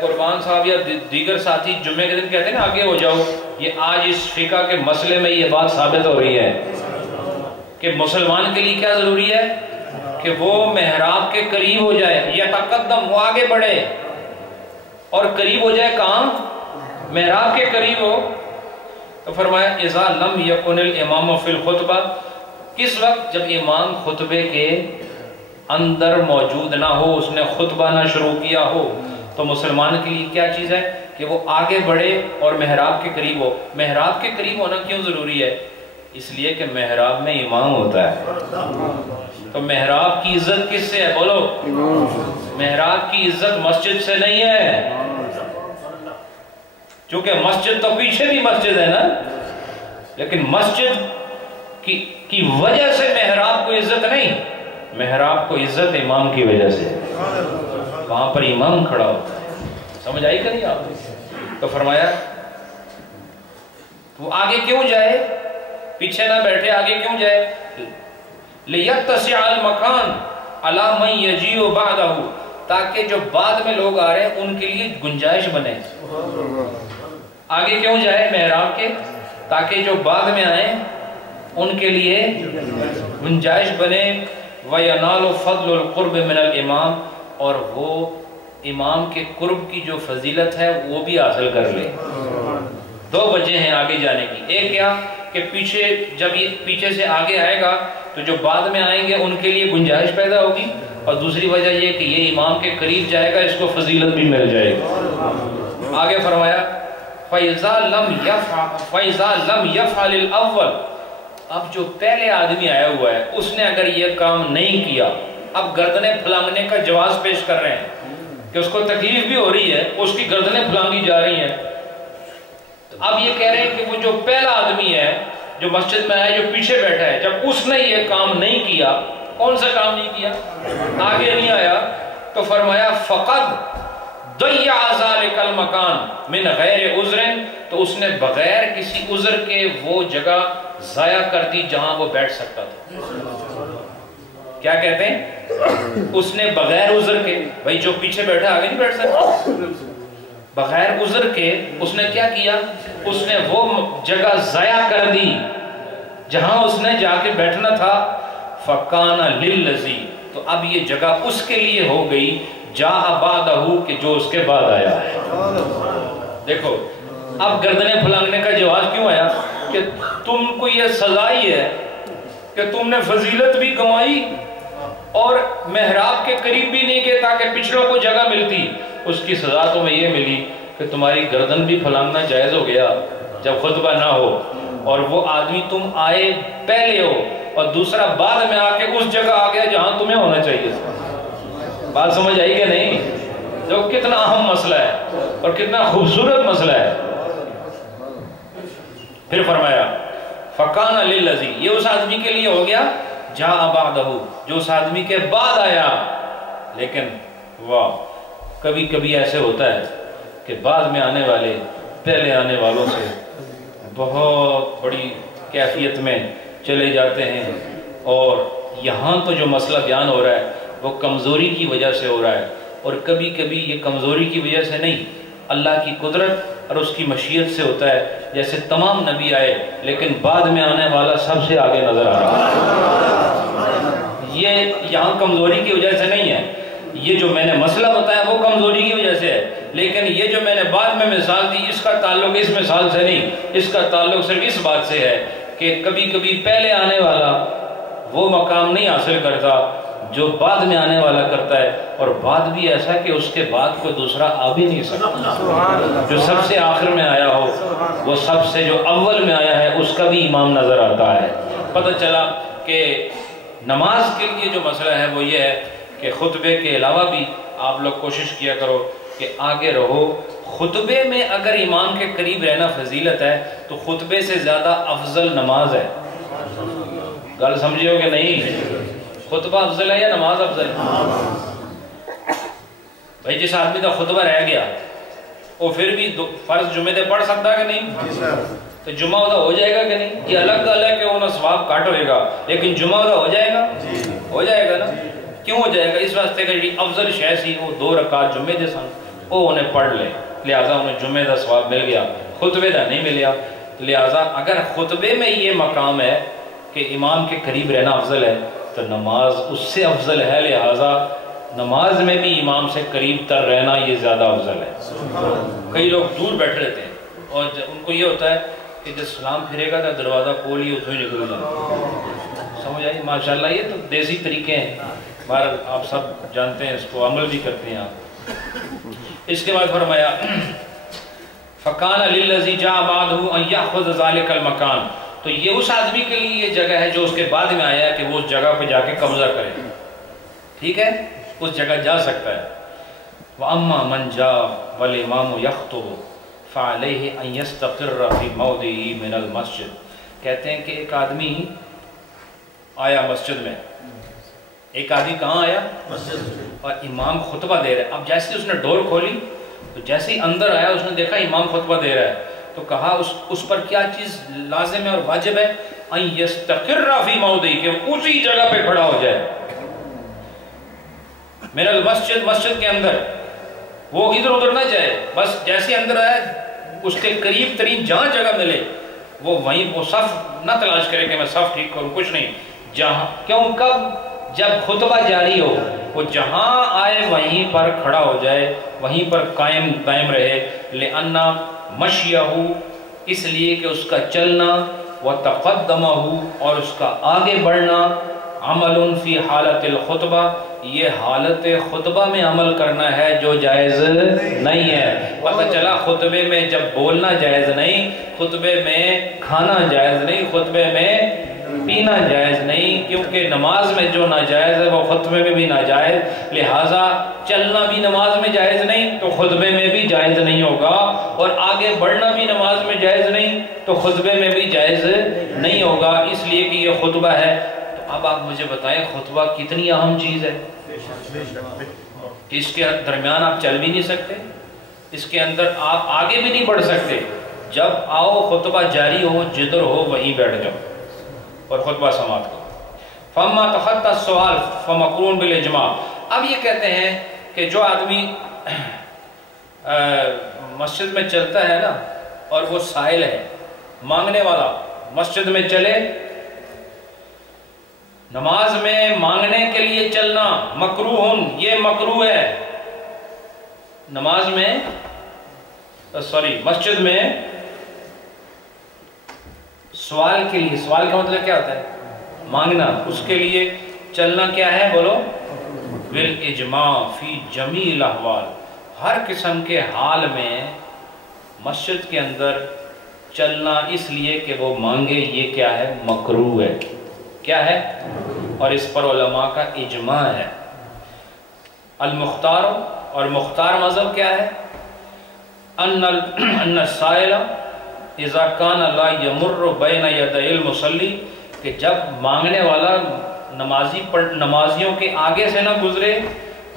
قربان صاحب یا دیگر ساتھی جمعے کے دن کہتے ہیں نا آگے ہو جاؤ، یہ آج اس فقہ کے مسئلے میں یہ بات ثابت ہو رہی ہے کہ مسلمان کے لیے کیا ضروری ہے کہ وہ محراب کے قریب ہو جائے. یا تقدم، وہ آگے بڑھے اور قریب ہو جائے. کہاں؟ محراب کے قریب ہو. تو فرمایا اذا لم یکن الامام فی الخطبہ، کس وقت، جب امام خطبے کے اندر موجود نہ ہو، اس نے خطبہ نہ شروع کیا ہو. تو مسلمان کے لیے کیا چیز ہے کہ وہ آگے بڑھے اور محراب کے قریب ہو. محراب کے قریب ہونا کیوں ضروری ہے؟ اس لیے کہ محراب میں امام ہوتا ہے. تو محراب کی عزت کس سے ہے، بولو؟ محراب کی عزت مسجد سے نہیں ہے، چونکہ مسجد تو پیچھے بھی مسجد ہے نا، لیکن مسجد کی وجہ سے محراب کو عزت نہیں، محراب کو عزت امام کی وجہ سے، وہاں پر امام کھڑا ہوتا ہے. سمجھ آئی کہ نہیں آپ؟ تو فرمایا وہ آگے کیوں جائے، پیچھے نہ بیٹھے، آگے کیوں جائے. لِيَتَّسِعَ الْمَكَانُ عَلَى مَنْ يَجِيءُ بَعْدَهُ، تاکہ جو بعد میں لوگ آ رہے ہیں ان کے لیے گنجائش بنے. آگے کیوں جائے محراب کے؟ تاکہ جو بعد میں آئیں ان کے لیے گنجائش بنے. وَيَنَالُ فَضْلُ الْقُرْبِ مِنَ الْإِمَامِ، اور وہ امام کے قرب کی جو فضیلت ہے وہ بھی حاصل کر لے. دو وجہ ہیں آگے جانے کی. ایک کیا کہ جب یہ پیچھے سے آگے آئے گا تو جو بعد میں آئیں گے ان کے لیے گنجائش پیدا ہوگی، اور دوسری وجہ یہ کہ یہ امام کے قریب جائے گا، اس کو فضیلت بھی مل جائے گی. آگے فرمایا فَإِذَا لَمْ يَفْعَلِ الْأَوَّلِ، اب جو پہلے آدمی آیا ہوا ہے اس نے اگر یہ کام نہیں کیا، اب گردنیں پھلانگنے کا جواز پیش کر رہے ہیں کہ اس کو تکلیف بھی ہو رہی ہے، اس کی گردنیں پھلانگی جا رہی ہیں. تو اب یہ کہہ رہے ہیں کہ وہ جو پہلا آدمی ہے جو مسجد میں آیا، جو پیچھے بیٹھا ہے، جب اس نے یہ کام نہیں کیا، کون سا کام نہیں کیا، آگے نہیں آیا، تو فرمایا فَقَدْ ضَيَّعَ ذَلِكَ الْمَكَانِ مِنْ غَيْرِ عُذْرٍ، تو اس نے بغیر کسی عذر کے وہ جگہ ضائع کر دی جہاں وہ بیٹھ سکتا تھا. کیا کہتے ہیں؟ اس نے بغیر عذر کے، بھائی جو پیچھے بیٹھا آگے نہیں بیٹھ سکتا، بغیر عذر کے اس نے کیا کیا، اس نے وہ جگہ ضائع کر دی جہاں اس نے جا کے بیٹھنا تھا. فَقَانَ لِلَّذِي، تو اب یہ جگہ اس کے لیے ہو گئی جاء بعدہ کہ جو اس کے بعد آیا ہے۔ دیکھو اب گردنیں پھلانگنے کا جواز کیوں آیا کہ تم کو یہ سزا ہی ہے کہ تم نے فضیلت بھی کمائی اور محراب کے قریب بھی نہیں گئے تاکہ پچھلوں کو جگہ ملتی، اس کی سزا تمہیں یہ ملی کہ تمہاری گردن بھی پھلانگنا جائز ہو گیا جب خطبہ نہ ہو، اور وہ آدمی تم آئے پہلے ہو اور دوسرا بعد میں آ کے اس جگہ آ گیا جہاں تمہیں ہونا چاہیے۔ بات سمجھ آئی کہ نہیں؟ جو کتنا اہم مسئلہ ہے اور کتنا خوبصورت مسئلہ ہے۔ پھر فرمایا فَقَانَ لِلَّذِي، یہ اس آدمی کے لیے ہو گیا جاء بعدہ، جو اس آدمی کے بعد آیا۔ لیکن واہ، کبھی کبھی ایسے ہوتا ہے کہ بعد میں آنے والے پہلے آنے والوں سے بہت بڑی کیفیت میں چلے جاتے ہیں، اور یہاں تو جو مسئلہ بیان ہو رہا ہے وہ کمزوری کی وجہ سے ہو رہا ہے، اور کبھی کبھی یہ کمزوری کی وجہ سے نہیں، اللہ کی قدرت اور اس کی مشیت سے ہوتا ہے۔ جیسے تمام نبی آئے لیکن بعد میں آنے والا سب سے آگے نظر آ رہا ہے۔ یہ یہاں کمزوری کی وجہ سے نہیں ہے، یہ جو میں نے مسئلہ بتایا وہ کمزوری کی وجہ سے ہے، لیکن یہ جو میں نے بعد میں مثال دی اس کا تعلق اس مثال سے نہیں، اس کا تعلق صرف اس بات سے ہے کہ کبھی کبھی پہلے آنے والا وہ مقام نہیں حاصل کرتا جو بعد میں آنے والا کرتا ہے، اور بعد بھی ایسا کہ اس کے بعد کوئی دوسرا آ بھی نہیں سکتا۔ جو سب سے آخر میں آیا ہو وہ سب سے جو اول میں آیا ہے اس کا بھی امام نظر آتا ہے۔ پتہ چلا کہ نماز کے لیے جو مسئلہ ہے وہ یہ ہے کہ خطبے کے علاوہ بھی آپ لوگ کوشش کیا کرو کہ آگے رہو۔ خطبے میں اگر امام کے قریب رہنا فضیلت ہے تو خطبے سے زیادہ افضل نماز ہے۔ گل سمجھے ہو کہ نہیں؟ خطبہ افضل ہے یا نماز افضل ہے؟ بھائی جس آدمی کا خطبہ رہ گیا وہ پھر بھی فرض جمعے دے پڑھ سکتا ہے کہ نہیں؟ تو جمعہ ادا ہو جائے گا کہ نہیں؟ یہ الگ الگ کہ انہیں ثواب کٹ ہوئے گا، لیکن جمعہ ادا ہو جائے گا؟ ہو جائے گا نا؟ کیوں ہو جائے گا؟ اس واسطے کہ جی افضل شے سی وہ 2 رکعت جمعے دے سن وہ انہیں پڑھ لے، لہٰذا انہیں جمعے دا ثواب مل گیا، خطبے دا نہیں ملیا۔ لہٰذا اگر خطبے میں یہ مقام ہے کہ امام کے قریب رہنا افضل ہے تو نماز اس سے افضل ہے، لہٰذا نماز میں بھی امام سے قریب تر رہنا یہ زیادہ افضل ہے۔ کئی لوگ دور بیٹھے رہتے ہیں اور ان کو یہ ہوتا ہے کہ جب سلام پھرے گا تو دروازہ کھول ہی اتوں ہی نکل جائے۔ سمجھ آئی؟ ماشاءاللہ یہ تو دیسی طریقے ہیں، بہرحال آپ سب جانتے ہیں، اس کو عمل بھی کرتے ہیں آپ۔ اس کے بعد فرمایا فَقَانَ لِلَّذِي جَاءَ بَعْدَهُ أَن يَأْخُذَ ذَلِكَ الْمَكَانَ، تو یہ اس آدمی کے لیے یہ جگہ ہے جو اس کے بعد میں آیا ہے کہ وہ اس جگہ پہ جا کے قبضہ کرے، ٹھیک ہے؟ اس جگہ جا سکتا ہے۔ وَأَمَّا مَنْ جَاءَ وَالْإِمَامُ يَخْطُبُ فَعَلَيْهِ أَن يَسْتَقِرَّ فِي مَوْضِعِهِ مِنَ الْمَسْجِدِ، کہتے ہیں کہ ایک آدمی آیا مسجد میں، ایک آدمی کہاں آیا؟ مسجد، اور امام خطبہ دے رہا ہے۔ اب جیسے اس نے ڈور کھولی تو جیسے ہی اندر آیا اس نے دیکھا امام خطبہ دے رہا ہے، تو کہا اس پر کیا چیز لازم ہے اور واجب ہے؟ ان یستقر فی موضعہ، کہ اسی جگہ پہ کھڑا ہو جائے، من المسجد، مسجد کے اندر، وہ ادھر ادھر نہ جائے، بس جیسے اندر آئے اس کے قریب ترین جہاں جگہ ملے وہ وہیں، وہ صف نہ تلاش کرے کہ میں صف ٹھیک کروں، کچھ نہیں، جہاں، کیوں؟ کب؟ جب خطبہ جاری ہو وہ جہاں آئے وہیں پر کھڑا ہو جائے، وہیں پر قائم دائم رہے۔ لِأَنَّ مَشْيَهُ، اس لیے کہ اس کا چلنا، وَتَقَدَّمَهُ، اور اس کا آگے بڑھنا، عمل فی حالت الخطبہ، یہ حالت خطبہ میں عمل کرنا ہے جو جائز نہیں ہے۔ پتہ چلا خطبے میں جب بولنا جائز نہیں، خطبے میں کھانا جائز نہیں، خطبے میں پینا جائز نہیں، کیونکہ نماز میں جو ناجائز ہے وہ خطبے میں بھی ناجائز، لہٰذا چلنا بھی نماز میں جائز نہیں تو خطبے میں بھی جائز نہیں ہوگا، اور آگے بڑھنا بھی نماز میں جائز نہیں تو خطبے میں بھی جائز نہیں ہوگا، اس لیے کہ یہ خطبہ ہے۔ تو اب آپ مجھے بتائیں خطبہ کتنی اہم چیز ہے کہ اس کے درمیان آپ چل بھی نہیں سکتے، اس کے اندر آپ آگے بھی نہیں بڑھ سکتے۔ جب آؤ خطبہ جاری ہو، جدھر ہو وہیں بیٹھ جاؤ اور خطبہ سماعت کرو۔ فَمَّا تَخَطَّ السُّؤَالَ فَمَقْرُونٌ بِالْإِجْمَاعِ، اب یہ کہتے ہیں کہ جو آدمی مسجد میں چلتا ہے نا اور وہ سائل ہے، مانگنے والا، مسجد میں چلے، نماز میں مانگنے کے لیے چلنا مکروہ، یہ مکروہ ہے، نماز میں مسجد میں سوال کے لیے، سوال کا مطلب کیا ہوتا ہے؟ مانگنا، اس کے لیے چلنا کیا ہے؟ بولو، بالاجماع فی جمیع الاحوال، ہر قسم کے حال میں مسجد کے اندر چلنا اس لیے کہ وہ مانگے، یہ کیا ہے؟ مکروہ ہے۔ کیا ہے؟ اور اس پر علماء کا اجماع ہے۔ المختار، اور مختار مذہب کیا ہے؟ ان السائل اذا کان لا یمر بین یدی المصلی، کہ جب مانگنے والا نمازیوں کے آگے سے نہ گزرے،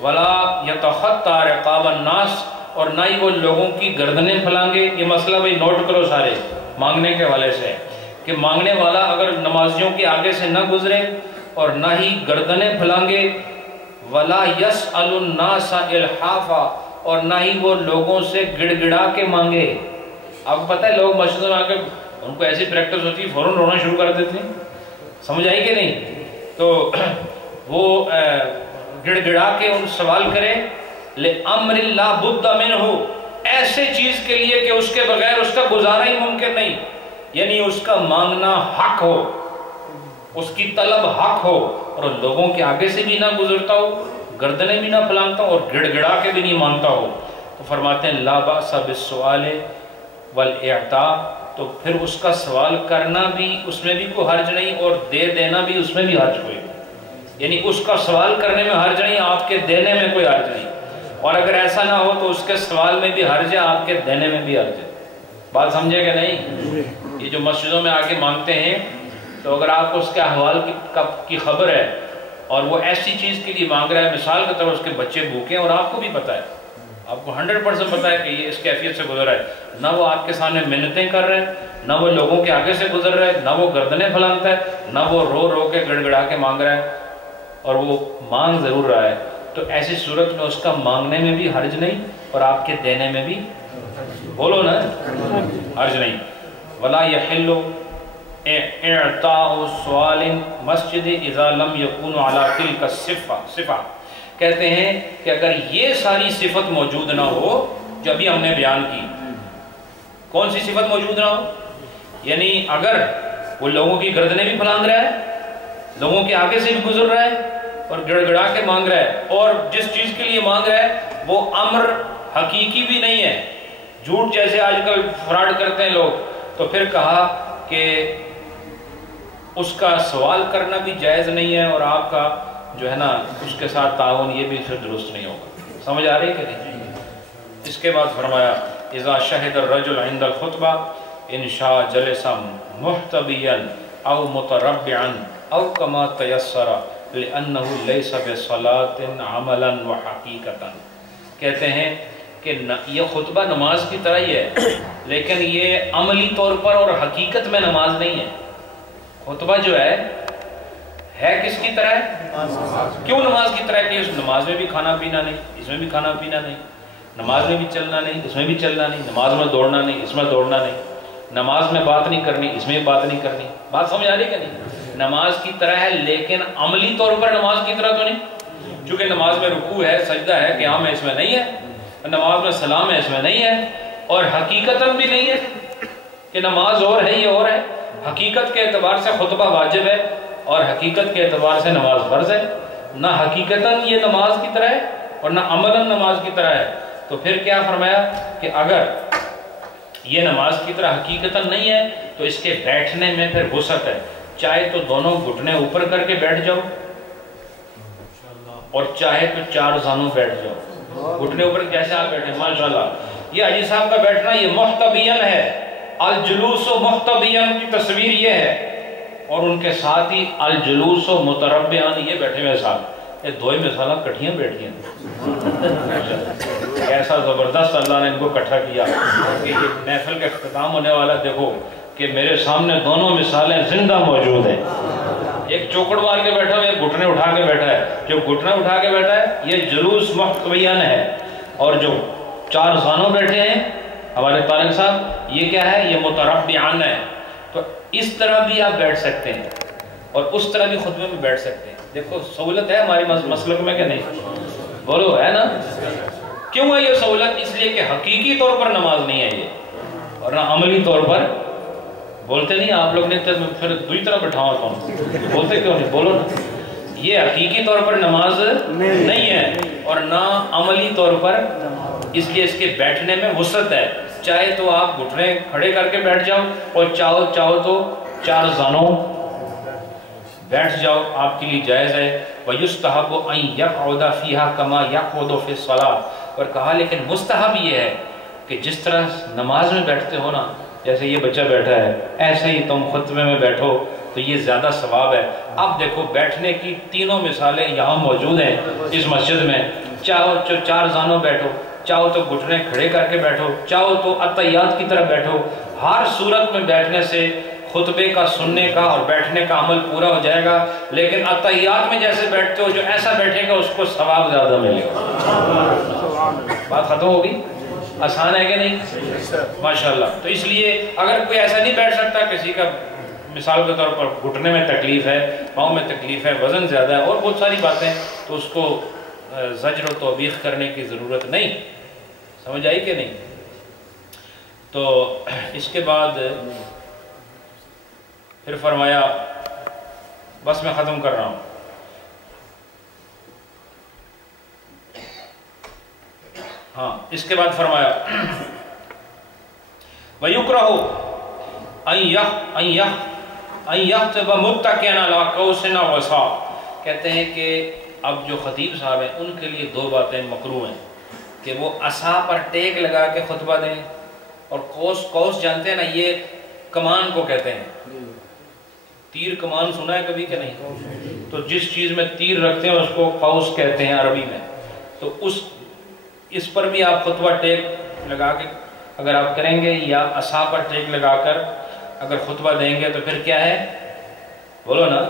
ولا یتخطی رقاب الناس، اور نہ ہی وہ لوگوں کی گردنیں پھلانگے۔ یہ مسئلہ بھائی نوٹ کرو سارے مانگنے کے حوالے سے، کہ مانگنے والا اگر نمازیوں کے آگے سے نہ گزرے اور نہ ہی گردنیں پھلانگے، ولا یسأل الناس الحافا، اور نہ ہی وہ لوگوں سے گڑ گڑا کے مانگے۔ آپ کو پتہ ہے لوگ مسجد میں آ کے ان کو ایسی پریکٹس ہوتی ہے فوراً رونا شروع کر دیتے ہیں، سمجھ آئی کہ نہیں؟ تو وہ گڑ گڑا کے ان سوال کرے، لِأَمْرِ لَا بُدَّ مِنْهُ، ایسے چیز کے لیے کہ اس کے بغیر اس کا گزارا ہی ممکن نہیں، یعنی اس کا مانگنا حق ہو، اس کی طلب حق ہو، اور لوگوں کے آگے سے بھی نہ گزرتا ہو، گردنیں بھی نہ پھلانگتا ہو، اور گڑ گڑا کے بھی نہیں مانگتا ہو، تو فرماتے ہیں لا بأس بالسؤال والاعطاء، تو پھر اس کا سوال کرنا بھی اس میں بھی کوئی حرج نہیں، اور دے دینا بھی اس میں بھی حرج کوئی، یعنی اس کا سوال کرنے میں حرج نہیں، آپ کے دینے میں کوئی حرج نہیں، اور اگر ایسا نہ ہو تو اس کے سوال میں بھی حرج ہے، آپ کے دینے میں بھی حرج ہے۔ بات سمجھے کہ نہیں؟ یہ جو مسجدوں میں آ کے مانگتے ہیں، تو اگر آپ کو اس کے احوال کی خبر ہے اور وہ ایسی چیز کے لیے مانگ رہا ہے، مثال کے طور پر اس کے بچے بھوکے ہیں اور آپ کو بھی پتا ہے، آپ کو 100% پتا ہے کہ یہ اس کیفیت سے گزر رہا ہے، نہ وہ آپ کے سامنے منتیں کر رہے ہیں، نہ وہ لوگوں کے آگے سے گزر رہا ہے، نہ وہ گردنیں پھلانگتا ہے، نہ وہ رو رو کے گڑ گڑا کے مانگ رہا ہے، اور وہ مانگ ضرور رہا ہے، تو ایسی صورت میں اس کا مانگنے میں بھی حرج نہیں اور آپ کے دینے میں بھی، بولو نا، حرج نہیں۔ ولا یحل اعطاء سوال مسجد اذا لم يكن على تلك الصفہ، کہتے ہیں کہ اگر یہ ساری صفت موجود نہ ہو جو ابھی ہم نے بیان کی، کون سی صفت موجود نہ ہو؟ یعنی اگر وہ لوگوں کی گردنیں بھی پھلانگ رہا ہے، لوگوں کے آگے سے بھی گزر رہا ہے اور گڑ گڑا کے مانگ رہا ہے، اور جس چیز کے لیے مانگ رہا ہے وہ امر حقیقی بھی نہیں ہے، جھوٹ جیسے آج کل فراڈ کرتے ہیں لوگ، تو پھر کہا کہ اس کا سوال کرنا بھی جائز نہیں ہے، اور آپ کا جو ہے نا اس کے ساتھ تعاون یہ بھی پھر درست نہیں ہوگا۔ سمجھ آ رہی کہ نہیں؟ اس کے بعد فرمایا اذا شہد الرجل عند الخطبہ ان شاء جلس محتبیا او متربعا او کما تیسر لانہ لیس بصلاۃ عملا وحقیقتا، کہتے ہیں کہ یہ خطبہ نماز کی طرح ہی ہے، لیکن یہ عملی طور پر اور حقیقت میں نماز نہیں ہے۔ خطبہ جو ہے کس کی طرح ہے؟ کیوں نماز کی طرح ہے؟ کہ اس نماز میں بھی کھانا پینا نہیں، اس میں بھی کھانا پینا نہیں، نماز میں بھی چلنا نہیں، اس میں بھی چلنا نہیں، نماز میں دوڑنا نہیں، اس میں دوڑنا نہیں، نماز میں بات نہیں کرنی، اس میں بات نہیں کرنی۔ بات سمجھ آ رہی کہ نہیں؟ نماز کی طرح ہے لیکن عملی طور پر نماز کی طرح تو نہیں، چونکہ نماز میں رکوع ہے، سجدہ ہے، قیام ہے، اس میں نہیں ہے، نماز میں سلام ہے، اس میں نہیں ہے، اور حقیقتاً بھی نہیں ہے کہ نماز اور ہے یہ اور ہے۔ حقیقت کے اعتبار سے خطبہ واجب ہے اور حقیقت کے اعتبار سے نماز فرض ہے، نہ حقیقتاً یہ نماز کی طرح ہے اور نہ عملاً نماز کی طرح ہے۔ تو پھر کیا فرمایا کہ اگر یہ نماز کی طرح حقیقتاً نہیں ہے تو اس کے بیٹھنے میں پھر وسعت ہے، چاہے تو دونوں گھٹنے اوپر کر کے بیٹھ جاؤ اور چاہے تو چار زانوں بیٹھ جاؤ، گھٹنے اوپر جیسے آپ بیٹھے ماشاءاللہ۔ یہ حاجی صاحب کا بیٹھنا یہ محتبین ہے، الجلوس و محتبین کی تصویر یہ ہے، اور ان کے ساتھ ہی الجلوس و متربعان یہ بیٹھے ہوئے صاحب، یہ دو ہی مثالہ کٹھیاں بیٹھی ہیں، ایسا زبردست اللہ نے ان کو اکٹھا کیا کہ یہ محفل کا اختتام ہونے والا دیکھو کہ میرے سامنے دونوں مثالیں زندہ موجود ہیں، ایک چوکڑ مار کے بیٹھا ہے، ایک گھٹنے اٹھا کے بیٹھا ہے۔ جو گھٹنے اٹھا کے بیٹھا ہے یہ جلوس محتبین ہے، اور جو چار زانوں بیٹھے ہیں ہمارے طارق صاحب یہ کیا ہے؟ یہ متربعان ہے۔ تو اس طرح بھی آپ بیٹھ سکتے ہیں اور اس طرح بھی خطبے میں بیٹھ سکتے ہیں۔ دیکھو سہولت ہے ہماری مسلک میں کہ نہیں؟ بولو ہے نا؟ کیوں ہے یہ سہولت؟ اس لیے کہ حقیقی طور پر نماز نہیں ہے یہ، اور نہ عملی طور پر۔ بولتے نہیں آپ لوگ نے، پھر دوسری طرح بٹھاؤ کون بولتے کیوں نہیں؟ بولو نا، یہ حقیقی طور پر نماز نہیں ہے اور نہ عملی طور پر، اس لیے اس کے بیٹھنے میں وسعت ہے۔ چاہے تو آپ گھٹنے کھڑے کر کے بیٹھ جاؤ، اور چاہو تو 4 زانوں بیٹھ جاؤ، آپ کے لیے جائز ہے۔ وَيُسْتَحَبُ أَن يَقْعُدَ فِيهَا كَمَا يَقْعُدُ فِي الصَّلَاةِ، اور کہا لیکن مستحب یہ ہے کہ جس طرح نماز میں بیٹھتے ہو نا، جیسے یہ بچہ بیٹھا ہے ایسے ہی تم خطبے میں بیٹھو تو یہ زیادہ ثواب ہے۔ اب دیکھو بیٹھنے کی تینوں مثالیں یہاں موجود ہیں اس مسجد میں، چاہو تو 4 زانوں بیٹھو، چاہو تو گھٹنے کھڑے کر کے بیٹھو، چاہو تو اتحیات کی طرح بیٹھو، ہر صورت میں بیٹھنے سے خطبے کا سننے کا اور بیٹھنے کا عمل پورا ہو جائے گا۔ لیکن اتحیات میں جیسے بیٹھتے ہو، جو ایسا بیٹھے گا اس کو ثواب زیادہ ملے گا۔ بات ختم ہوگی؟ آسان ہے کہ نہیں؟ ماشاءاللہ۔ تو اس لیے اگر کوئی ایسا نہیں بیٹھ سکتا، کسی کا مثال کے طور پر گھٹنے میں تکلیف ہے، پاؤں میں تکلیف ہے، وزن زیادہ ہے اور بہت ساری باتیں، تو اس کو زجر و توبیخ کرنے کی ضرورت نہیں۔ سمجھ آئی کہ نہیں؟ تو اس کے بعد پھر فرمایا، بس میں ختم کر رہا ہوں، ہاں اس کے بعد فرمایا وَيُكْرَهُ أَن يَخْطِبَ مُتَّكِئًا عَلَىٰ قَوْسٍ أَوْ وَسَاطٍ، کہتے ہیں کہ اب جو خطیب صاحب ہیں ان کے لیے 2 باتیں مکروہ ہیں، کہ وہ عصا پر ٹیک لگا کے خطبہ دیں، اور قوس جانتے ہیں نا، یہ کمان کو کہتے ہیں، تیر کمان سنا ہے کبھی کہ نہیں؟ تو جس چیز میں تیر رکھتے ہیں اس کو قوس کہتے ہیں عربی میں۔ تو اس پر بھی آپ خطبہ ٹیک لگا کے اگر آپ کریں گے، یا عصا پر ٹیک لگا کر اگر خطبہ دیں گے، تو پھر کیا ہے؟ بولو نا،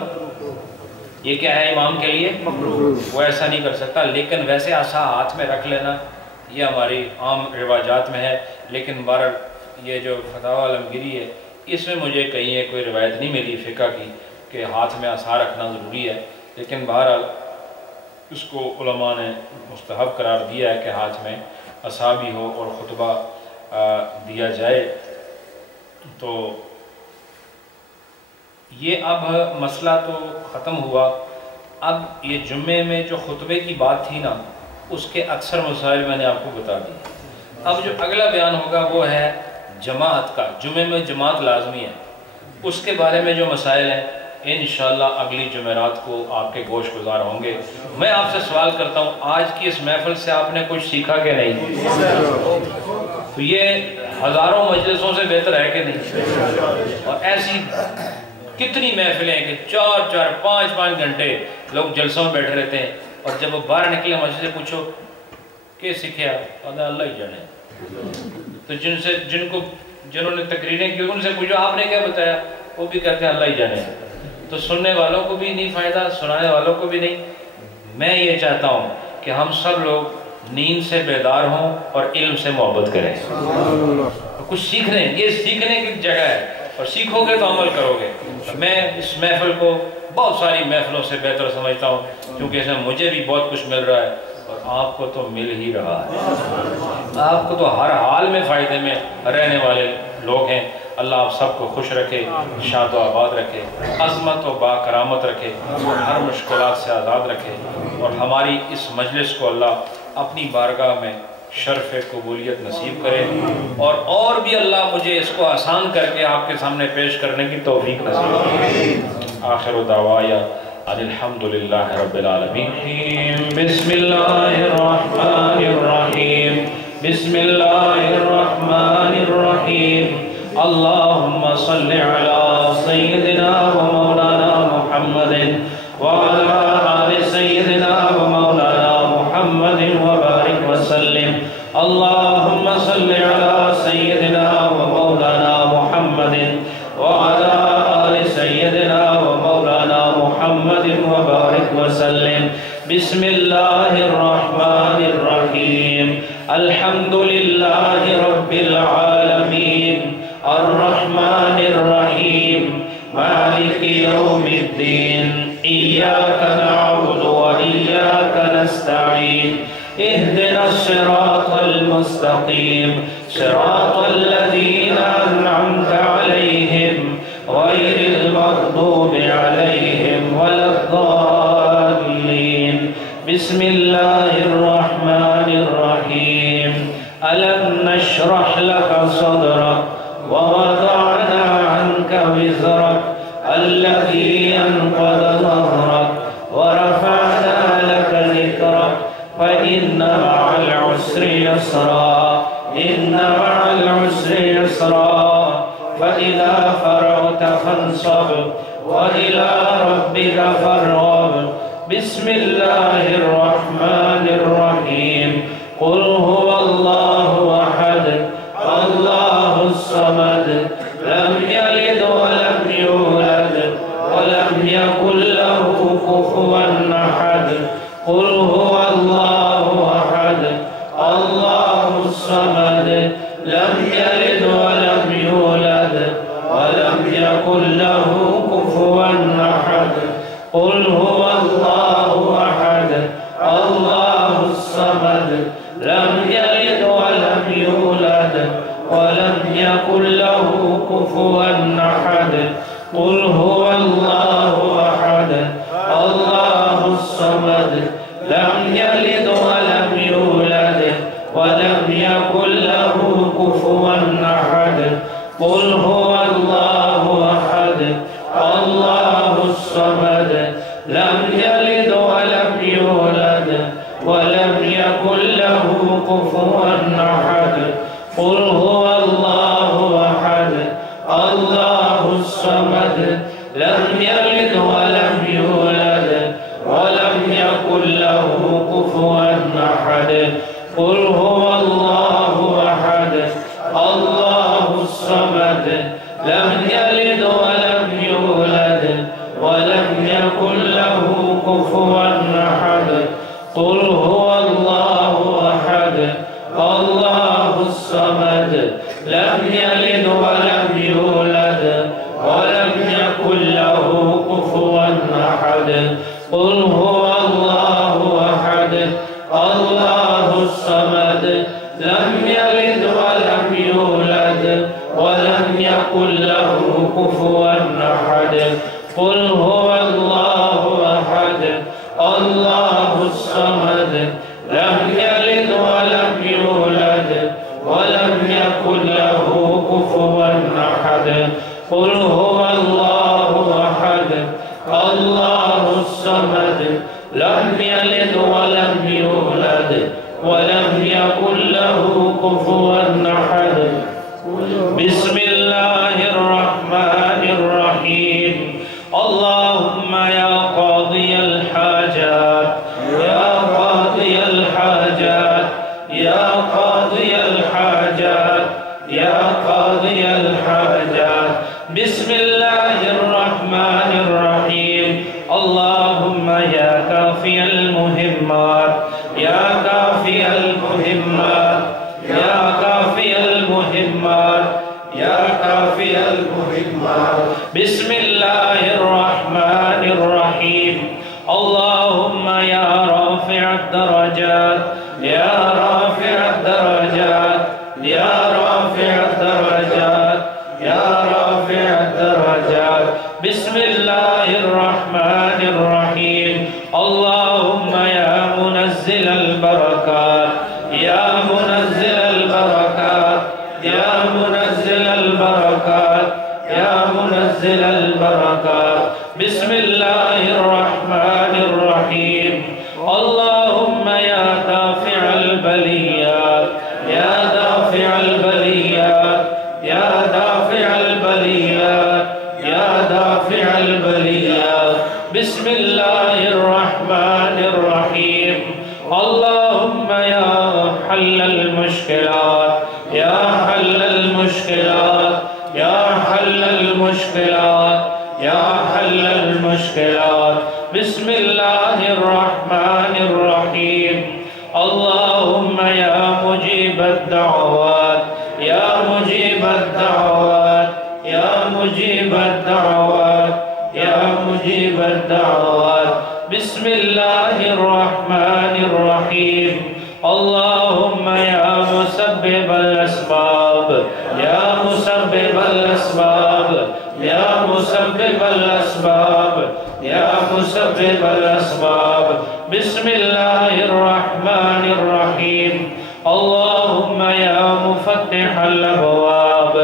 یہ کیا ہے امام کے لیے؟ وہ ایسا نہیں کر سکتا۔ لیکن ویسے عصا ہاتھ میں رکھ لینا یہ ہماری عام رواجات میں ہے، لیکن بہرحال یہ جو فتاوی عالمگیری ہے اس میں مجھے کہیں ہے کوئی روایت نہیں ملی فقہ کی کہ ہاتھ میں عصا رکھنا ضروری ہے، لیکن بہرحال اس کو علماء نے مستحب قرار دیا ہے کہ ہاتھ میں عصا بھی ہو اور خطبہ دیا جائے۔ تو یہ اب مسئلہ تو ختم ہوا۔ اب یہ جمعے میں جو خطبے کی بات تھی نا، اس کے اکثر مسائل میں نے آپ کو بتا دی۔ اب جو اگلا بیان ہوگا وہ ہے جماعت کا، جمعے میں جماعت لازمی ہے، اس کے بارے میں جو مسائل ہیں انشاءاللہ اگلی جمعرات کو آپ کے گوش گزار ہوں گے۔ میں آپ سے سوال کرتا ہوں، آج کی اس محفل سے آپ نے کچھ سیکھا کہ نہیں؟ تو یہ ہزاروں مجلسوں سے بہتر ہے کہ نہیں؟ اور ایسی کتنی محفلیں ہیں کہ 4-4 5-5 گھنٹے لوگ جلسوں میں بیٹھے رہتے ہیں، اور جب وہ باہر نکلے مسجد سے پوچھو کہ سیکھا، اللہ ہی جانے۔ تو جنہوں نے تقریریں کی ان سے پوچھو آپ نے کیا بتایا، وہ بھی کہتے ہیں اللہ ہی جانے۔ تو سننے والوں کو بھی نہیں فائدہ، سنانے والوں کو بھی نہیں۔ میں یہ چاہتا ہوں کہ ہم سب لوگ نیند سے بیدار ہوں اور علم سے محبت کریں، کچھ سیکھ لیں۔ یہ سیکھنے کی جگہ ہے، اور سیکھو گے تو عمل کرو گے۔ میں اس محفل کو بہت ساری محفلوں سے بہتر سمجھتا ہوں، کیونکہ اس میں مجھے بھی بہت کچھ مل رہا ہے اور آپ کو تو مل ہی رہا ہے۔ آپ کو تو ہر حال میں فائدے میں رہنے والے لوگ ہیں۔ اللہ آپ سب کو خوش رکھے، شاد و آباد رکھے، عظمت و با کرامت رکھے، ہر مشکلات سے آزاد رکھے، اور ہماری اس مجلس کو اللہ اپنی بارگاہ میں شرف قبولیت نصیب کرے، اور بھی اللہ مجھے اس کو آسان کر کے آپ کے سامنے پیش کرنے کی توفیق نصیب کرے۔ آخر دعوایا الحمدللہ رب العالمین۔ بسم اللہ الرحمن الرحیم، بسم اللہ الرحمن الرحیم۔ اللہم صل علی سیدنا و مولانا محمد وعلی آل سیدنا و مولانا محمد وبارک وسلم۔ اللہم صل علی سیدنا و مولانا محمد وعلی آل سیدنا و مولانا محمد وبارک وسلم۔ بسم اللہ الرحمن الرحیم۔ الحمدللہ رب العالمین، الرحمن الرحیم، مالک یوم الدین، ایاک نعبد و ایاک نستعین، اهدنا الصراط المستقيم صراط الذين أنعمت عليهم غير المغضوب عليهم ولا الضالين. بسم الله الرحمن الرحيم. ألم نشرح لك صدرك ووضعنا عنك وزرك الذي أنقض ظهرك ورفعنا لك ذكرك فإن مع العسر يسرا إن مع العسر يسرا فإذا فرغت فانصب وإلى ربك فارغب. بسم الله الرحمن الرحيم. قل هو الله أحد الله الصمد لم يلد ولم يولد ولم يكن له كفوا أحد. قل هو الله أحد الله الصمد لم يلد ولم يولد ولم يكن له كفوا أحد. قل هو الله أحد الله الصمد لم يلد ولم يولد ولم يكن له كفوا أحد. قل هو الله أحد الله الصمد لم يلد ولم يولد ولم يكن له كفوا أحد. قل هو الله أحد الله الصمد لم يلد ولم يولد ولم يكن له كفوا أحد. قل هو الله أحد الله الصمد لم يلد ولم يولد ولم يكن له كفوا أحد. قل هو الله أحد الله الصمد لم يلد ولم يولد ولم يكن له كفوا أحد. قل هو الله أحد الله الصمد لم يلد ولم يولد ولم يكن له كفوا أحد. قل هو الله أحد الله الصمد لم يلد ولم يولد ولم يكن له كفوا أحد. قل هو الله أحد الله الصمد لم يلد ولم يولد ولم يكن له كفوا أحد. قل هو الله أحد الله الصمد لم يلد ولم يولد ولم يكن له كفوا أحد. بسم الله الرحمن الرحيم. اللهم يا قاضي الحاجات يا قاضي الحاجات يا قاضي الحاجات يا قاضي الحاجات. بسم الله الرحمن الرحيم. اللهم يا كافي المهمات يا كافي المهمات يا كافي المهمات يا كافي المهمات. بسم الله الرحمن الرحيم. اللهم يا رافع الدرجات يا رافع الدرجات يا رافع الدرجات يا رافع الدرجات. بسم الله الرحمن الرحيم. اللهم يا منزل البركات يا منزل البركات يا منزل البركات يا منزل البركات. بسم الله الرحمن الرحيم. اللهم يا دافع البليات يا دافع البليات يا دافع البليات يا دافع البليات. بسم الله الرحمن الرحيم. اللهم يا حل المشكلات يا حل المشكلات يا حل المشكلات يا حل المشكلات. بسم الله الرحمن الرحيم. اللهم يا مجيب الدعوات يا مجيب الدعوات يا مجيب الدعوات يا مجيب الدعوات. بسم الله الرحمن الرحيم. اللهم يا مسبب الأسباب يا مسبب الأسباب يا مسبب الأسباب يا مسبب الأسباب بسم الله الرحمن الرحيم اللهم يا مفتح الأبواب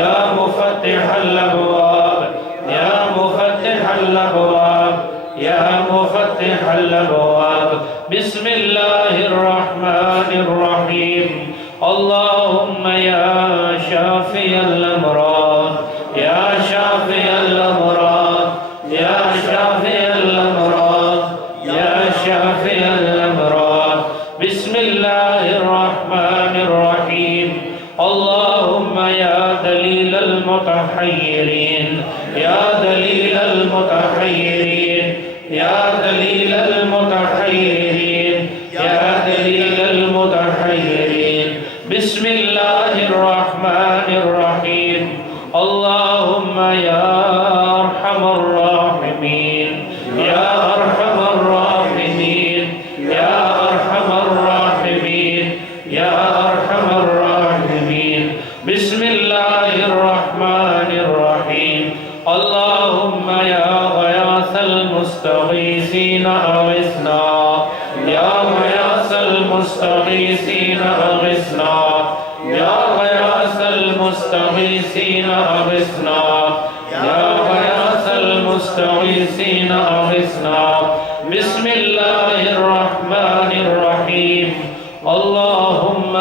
يا مفتح الأبواب يا مفتح الأبواب يا مفتح الأبواب بسم الله الرحمن الرحيم اللهم يا شافي الأمراض يا شافي الأمراض يا شافي الأمراض يا شافي الأمراض بسم الله الرحمن الرحيم اللهم يا دليل المتحيرين يا دليل المتحيرين يا دليل المتحيرين يا دليل المتحيرين بسم الله الرحمن الرحيم اللهم يا أرحم الراحمين يا أرحم الراحمين يا أرحم الراحمين يا أرحم الراحمين بسم الله الرحمن الرحيم اللهم يا غياث المستغيثين أغثنا يا غياث المستغيثين أغثنا يا غياث المستغيثين أغثنا يا غياث المستغيثين أغثنا بسم الله الرحمن الرحيم اللهم